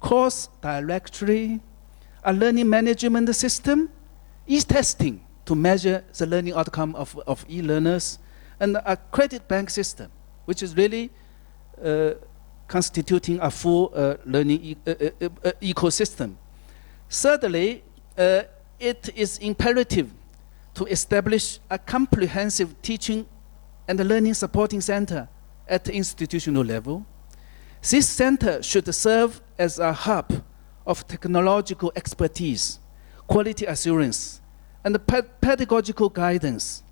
course directory, a learning management system, e-testing to measure the learning outcome of e-learners, and a credit bank system, which is really constituting a full learning ecosystem. Thirdly, it is imperative to establish a comprehensive teaching and learning supporting center at the institutional level. This center should serve as a hub of technological expertise, quality assurance, and pedagogical guidance,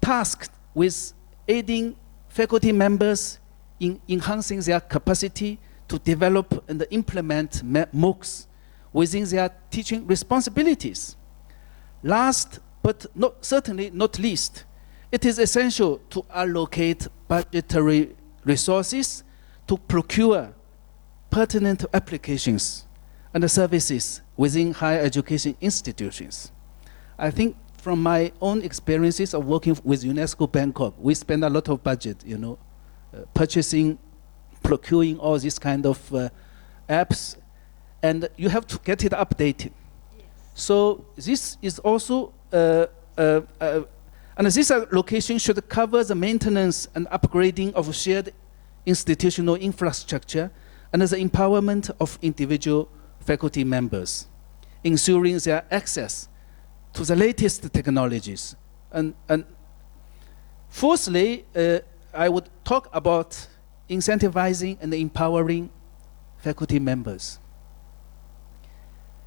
tasked with aiding faculty members in enhancing their capacity to develop and implement MOOCs within their teaching responsibilities. Last, but certainly not least, it is essential to allocate budgetary resources to procure pertinent applications and services within higher education institutions. I think from my own experiences of working with UNESCO Bangkok, we spend a lot of budget, purchasing, procuring all these kind of apps, and you have to get it updated. So this is also, and this location should cover the maintenance and upgrading of shared institutional infrastructure and the empowerment of individual faculty members, ensuring their access to the latest technologies. And fourthly, I would talk about incentivizing and empowering faculty members.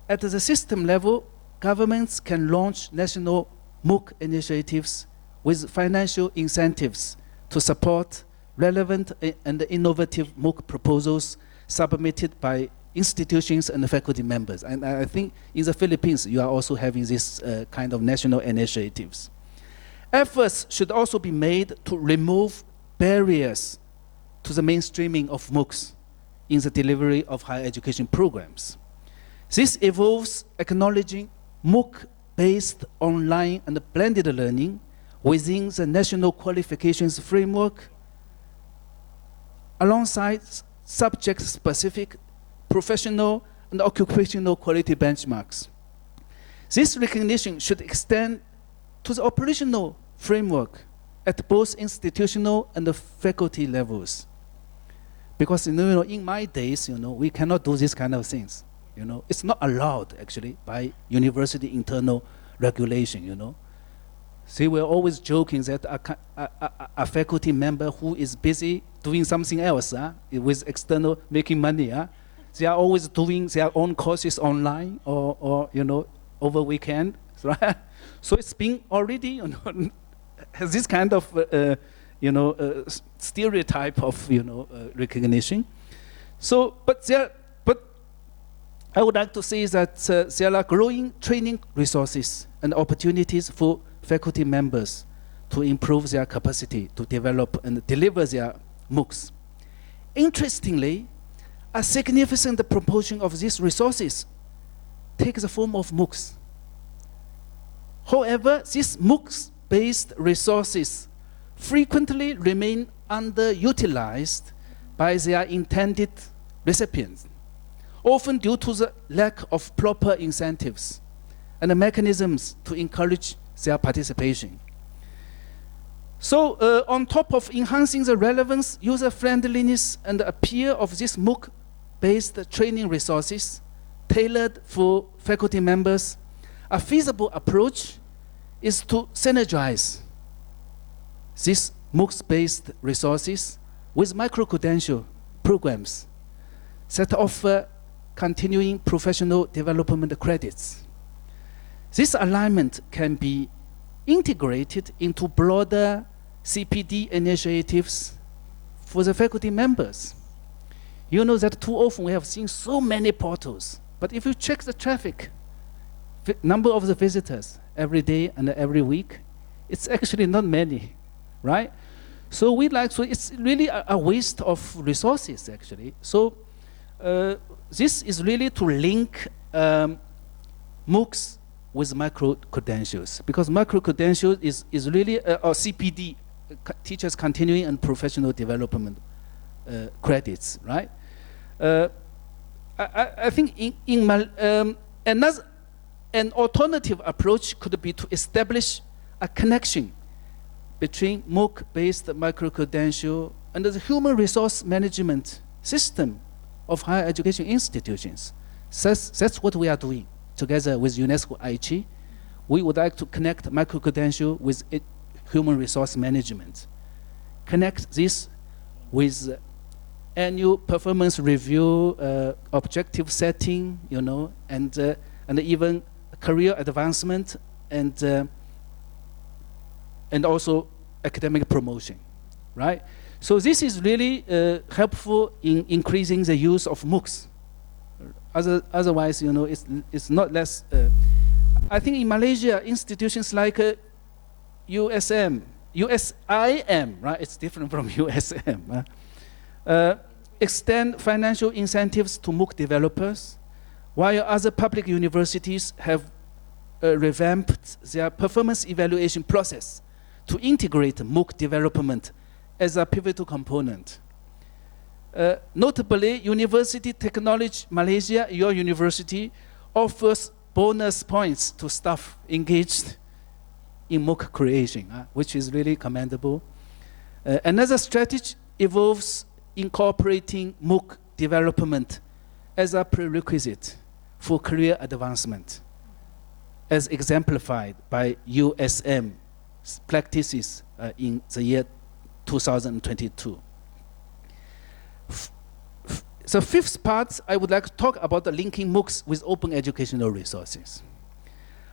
At the system level, governments can launch national MOOC initiatives with financial incentives to support relevant and innovative MOOC proposals submitted by institutions and faculty members. And I think in the Philippines, you are also having this kind of national initiatives. Efforts should also be made to remove barriers to the mainstreaming of MOOCs in the delivery of higher education programs. This involves acknowledging MOOC-based online and blended learning within the national qualifications framework alongside subject-specific professional and occupational quality benchmarks. This recognition should extend to the operational framework at both institutional and the faculty levels. Because in my days, we cannot do these kind of things. It's not allowed actually by university internal regulation. See, we're always joking that a faculty member who is busy doing something else with external making money, they are always doing their own courses online or over weekend, right? So it's been already has this kind of stereotype of recognition. So, but I would like to say that there are growing training resources and opportunities for faculty members to improve their capacity to develop and deliver their MOOCs. Interestingly, a significant proportion of these resources take the form of MOOCs. However, these MOOCs-based resources frequently remain underutilized by their intended recipients, often due to the lack of proper incentives and mechanisms to encourage their participation. So on top of enhancing the relevance, user-friendliness, and appeal of these MOOC-based training resources tailored for faculty members, a feasible approach is to synergize these MOOC-based resources with micro-credential programs that offer continuing professional development credits. This alignment can be integrated into broader CPD initiatives for the faculty members. You know that too often we have seen so many portals, but if you check the traffic, number of the visitors every day and every week, it's actually not many, right? So it's really a waste of resources actually. So this is really to link MOOCs with micro-credentials, because micro-credentials is really or CPD, teachers continuing and professional development credits, right? I think an alternative approach could be to establish a connection between MOOC-based micro-credential and the human resource management system of higher education institutions. That's what we are doing together with UNESCO Aichi. We would like to connect micro-credential with human resource management. Connect this with annual performance review, objective setting, and even career advancement and also academic promotion, right? So this is really helpful in increasing the use of MOOCs. Otherwise, it's not less. I think in Malaysia, institutions like USIM, right? It's different from USM. Extend financial incentives to MOOC developers, while other public universities have revamped their performance evaluation process to integrate MOOC development as a pivotal component. Notably, University Technology Malaysia, your university, offers bonus points to staff engaged in MOOC creation, which is really commendable. Another strategy involves incorporating MOOC development as a prerequisite for career advancement, as exemplified by USM practices in the year 2022. The fifth part, I would like to talk about the linking MOOCs with open educational resources.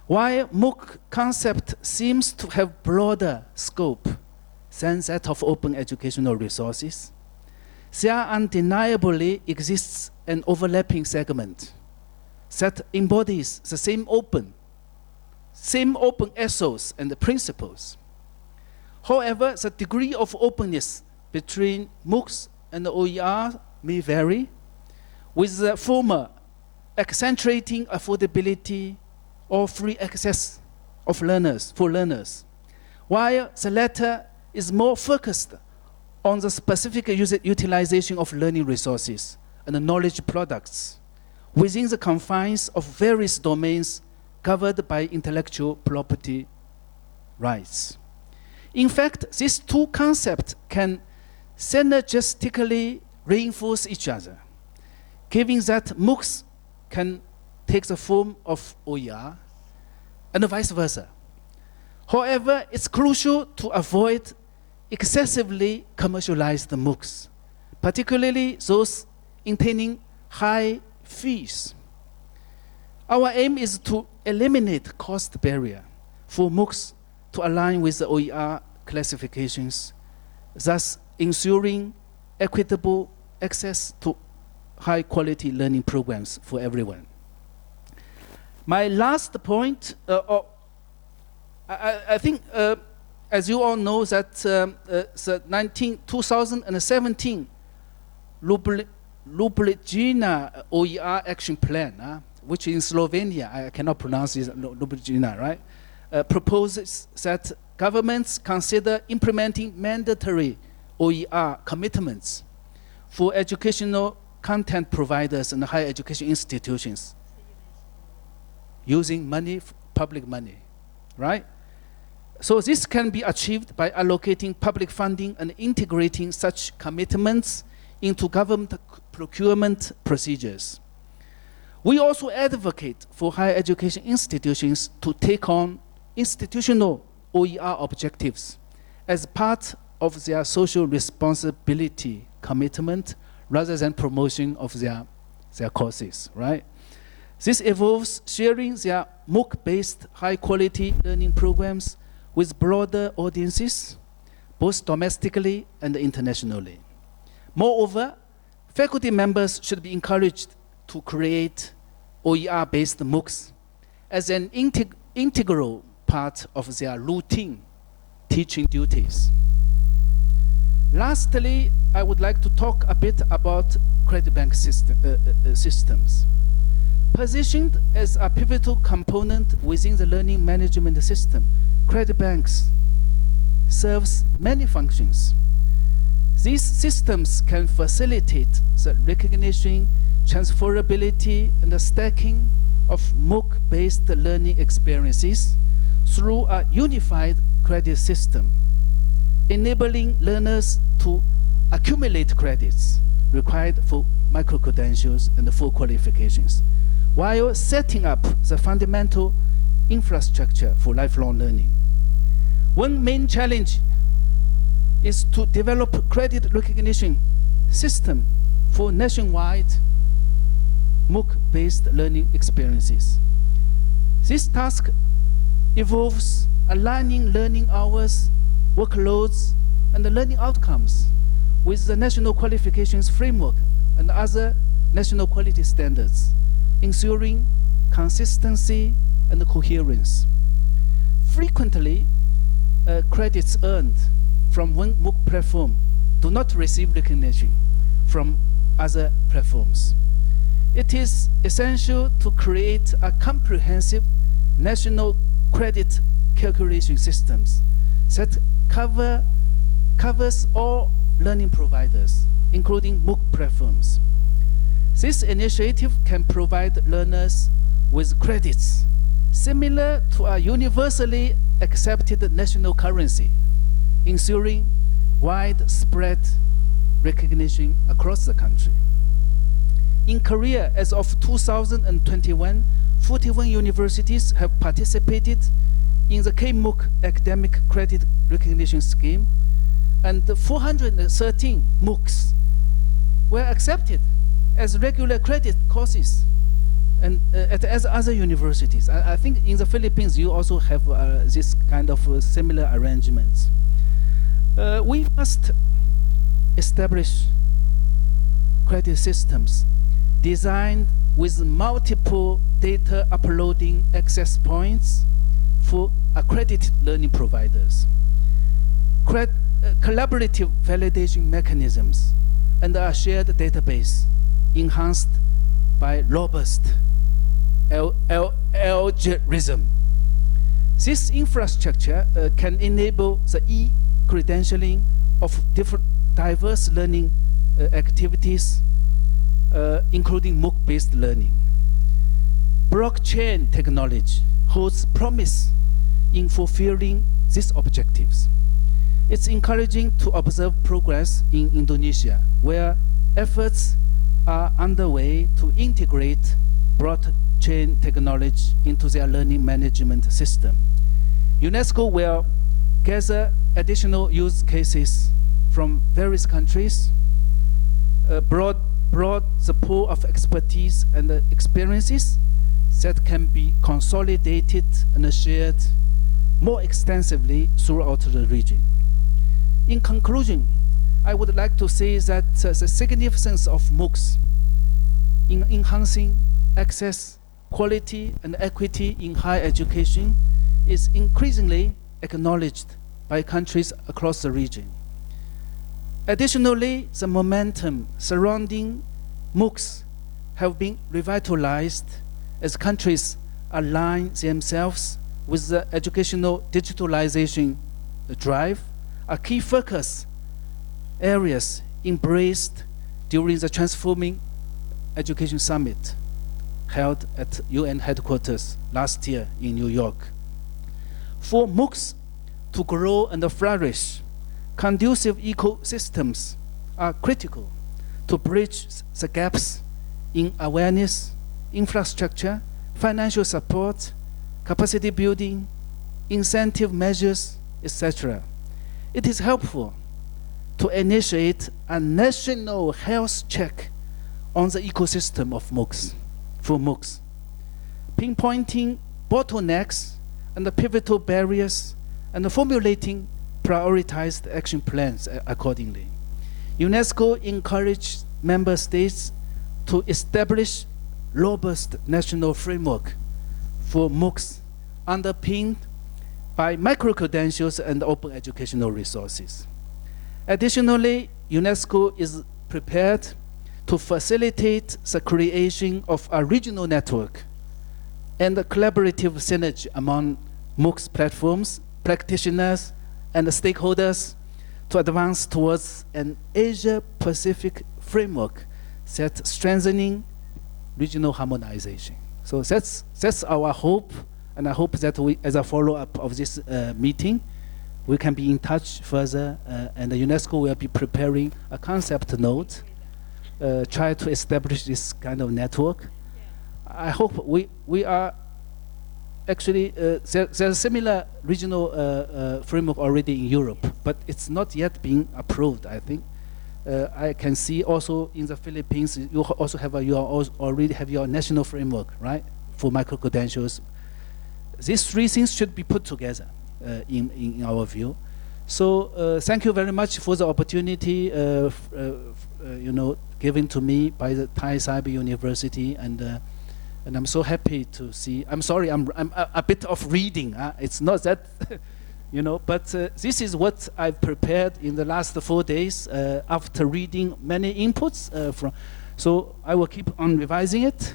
While MOOC concept seems to have broader scope than that of open educational resources, there undeniably exists an overlapping segment that embodies the same open ethos and principles. However, the degree of openness between MOOCs and OER may vary, with the former accentuating affordability or free access of learners, while the latter is more focused on the specific utilization of learning resources and knowledge products within the confines of various domains covered by intellectual property rights. In fact, these two concepts can synergistically reinforce each other, given that MOOCs can take the form of OER and vice versa. However, it's crucial to avoid excessively commercialized MOOCs, particularly those containing high fees. Our aim is to eliminate cost barrier for MOOCs to align with the OER classifications, thus ensuring equitable access to high-quality learning programs for everyone. My last point, I think, as you all know, that the 2017 Ljubljana OER Action Plan, which in Slovenia, I cannot pronounce it, Ljubljana, right, proposes that governments consider implementing mandatory OER commitments for educational content providers and higher education institutions using money, public money, right? So this can be achieved by allocating public funding and integrating such commitments into government procurement procedures. We also advocate for higher education institutions to take on institutional OER objectives as part of their social responsibility commitment rather than promotion of their courses, right? This involves sharing their MOOC-based high-quality learning programs with broader audiences, both domestically and internationally. Moreover, faculty members should be encouraged to create OER-based MOOCs as an integral part of their routine teaching duties. Lastly, I would like to talk a bit about credit bank systems. Positioned as a pivotal component within the learning management system, credit banks serves many functions. These systems can facilitate the recognition, transferability, and the stacking of MOOC-based learning experiences through a unified credit system, enabling learners to accumulate credits required for micro-credentials and full qualifications, while setting up the fundamental infrastructure for lifelong learning. One main challenge is to develop credit recognition system for nationwide MOOC-based learning experiences. This task involves aligning learning hours, workloads, and the learning outcomes with the national qualifications framework and other national quality standards, ensuring consistency and coherence. Frequently, credits earned from one MOOC platform do not receive recognition from other platforms. It is essential to create a comprehensive national credit calculation systems that covers all learning providers, including MOOC platforms. This initiative can provide learners with credits similar to a universally accepted national currency, ensuring widespread recognition across the country. In Korea, as of 2021, 41 universities have participated in the K-MOOC academic credit recognition scheme, and 413 MOOCs were accepted as regular credit courses and as other universities. I think in the Philippines you also have this kind of similar arrangements. We must establish credit systems designed with multiple data uploading access points for accredited learning providers, collaborative validation mechanisms, and a shared database enhanced by robust algorithm. This infrastructure can enable the e-credentialing of different diverse learning activities, including MOOC-based learning. Blockchain technology holds promise in fulfilling these objectives. It's encouraging to observe progress in Indonesia, where efforts are underway to integrate blockchain technology into their learning management system. UNESCO will gather additional use cases from various countries, broad the pool of expertise and experiences that can be consolidated and shared more extensively throughout the region. In conclusion, I would like to say that the significance of MOOCs in enhancing access, quality, and equity in higher education is increasingly acknowledged by countries across the region. Additionally, the momentum surrounding MOOCs have been revitalized as countries align themselves with the educational digitalization drive, a key focus areas embraced during the Transforming Education Summit held at UN headquarters last year in New York. For MOOCs to grow and flourish, conducive ecosystems are critical to bridge the gaps in awareness, infrastructure, financial support, capacity building, incentive measures, etc. It is helpful to initiate a national health check on the ecosystem of MOOCs, for MOOCs, pinpointing bottlenecks and pivotal barriers and formulating prioritized action plans accordingly. UNESCO encouraged member states to establish robust national framework for MOOCs underpinned by micro-credentials and open educational resources. Additionally, UNESCO is prepared to facilitate the creation of a regional network and a collaborative synergy among MOOCs platforms, practitioners, and stakeholders to advance towards an Asia-Pacific framework that strengthening regional harmonization. So that's our hope, and I hope that we, as a follow-up of this meeting, we can be in touch further, and the UNESCO will be preparing a concept note, try to establish this kind of network. I hope we are actually, there's a similar regional framework already in Europe, but it's not yet being approved, I think. I can see also in the Philippines, you also have already have your national framework, right, for micro-credentials. These three things should be put together in our view. So thank you very much for the opportunity given to me by the Thai Cyber University, and I'm so happy to see. I'm sorry, I'm a bit of reading. It's not that, but this is what I've prepared in the last 4 days after reading many inputs from. So I will keep on revising it,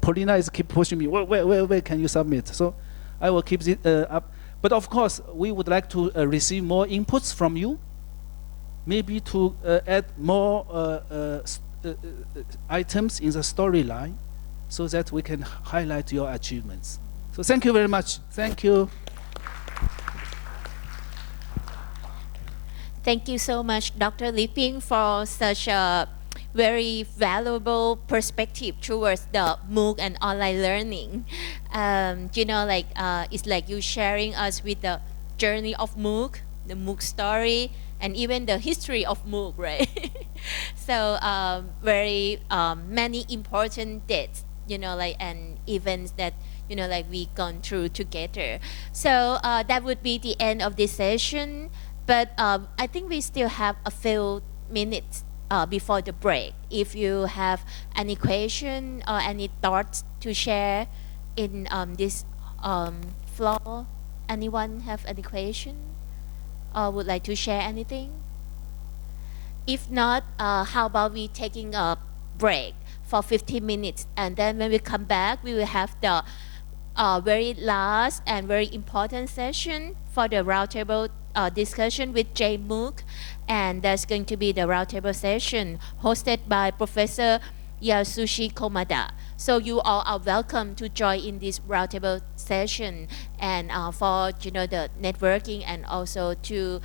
Paulina is keep pushing me. Where can you submit? So I will keep it up. But of course, we would like to receive more inputs from you. Maybe to add more items in the storyline, so that we can highlight your achievements. So thank you very much. Thank you. Thank you so much, Dr. Libing, for such a very valuable perspective towards the MOOC and online learning. You know, like it's like you sharing us with the journey of MOOC, the MOOC story, and even the history of MOOC, right? So very many important dates, you know, like and events that you know, like we gone through together. So that would be the end of this session. But I think we still have a few minutes before the break. If you have any question or any thoughts to share in this floor, anyone have any question or would like to share anything? If not, how about we taking a break for 15 minutes, and then when we come back, we will have the very last and very important session for the roundtable discussion with JMOOC, and that's going to be the roundtable session hosted by Professor Yasushi Komada. So you all are welcome to join in this roundtable session and for you know the networking and also to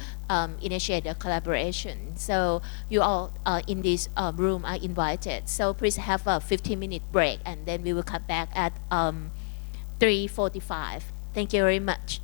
initiate a collaboration. So you all in this room are invited. So please have a 15-minute break, and then we will come back at 3:45. Thank you very much.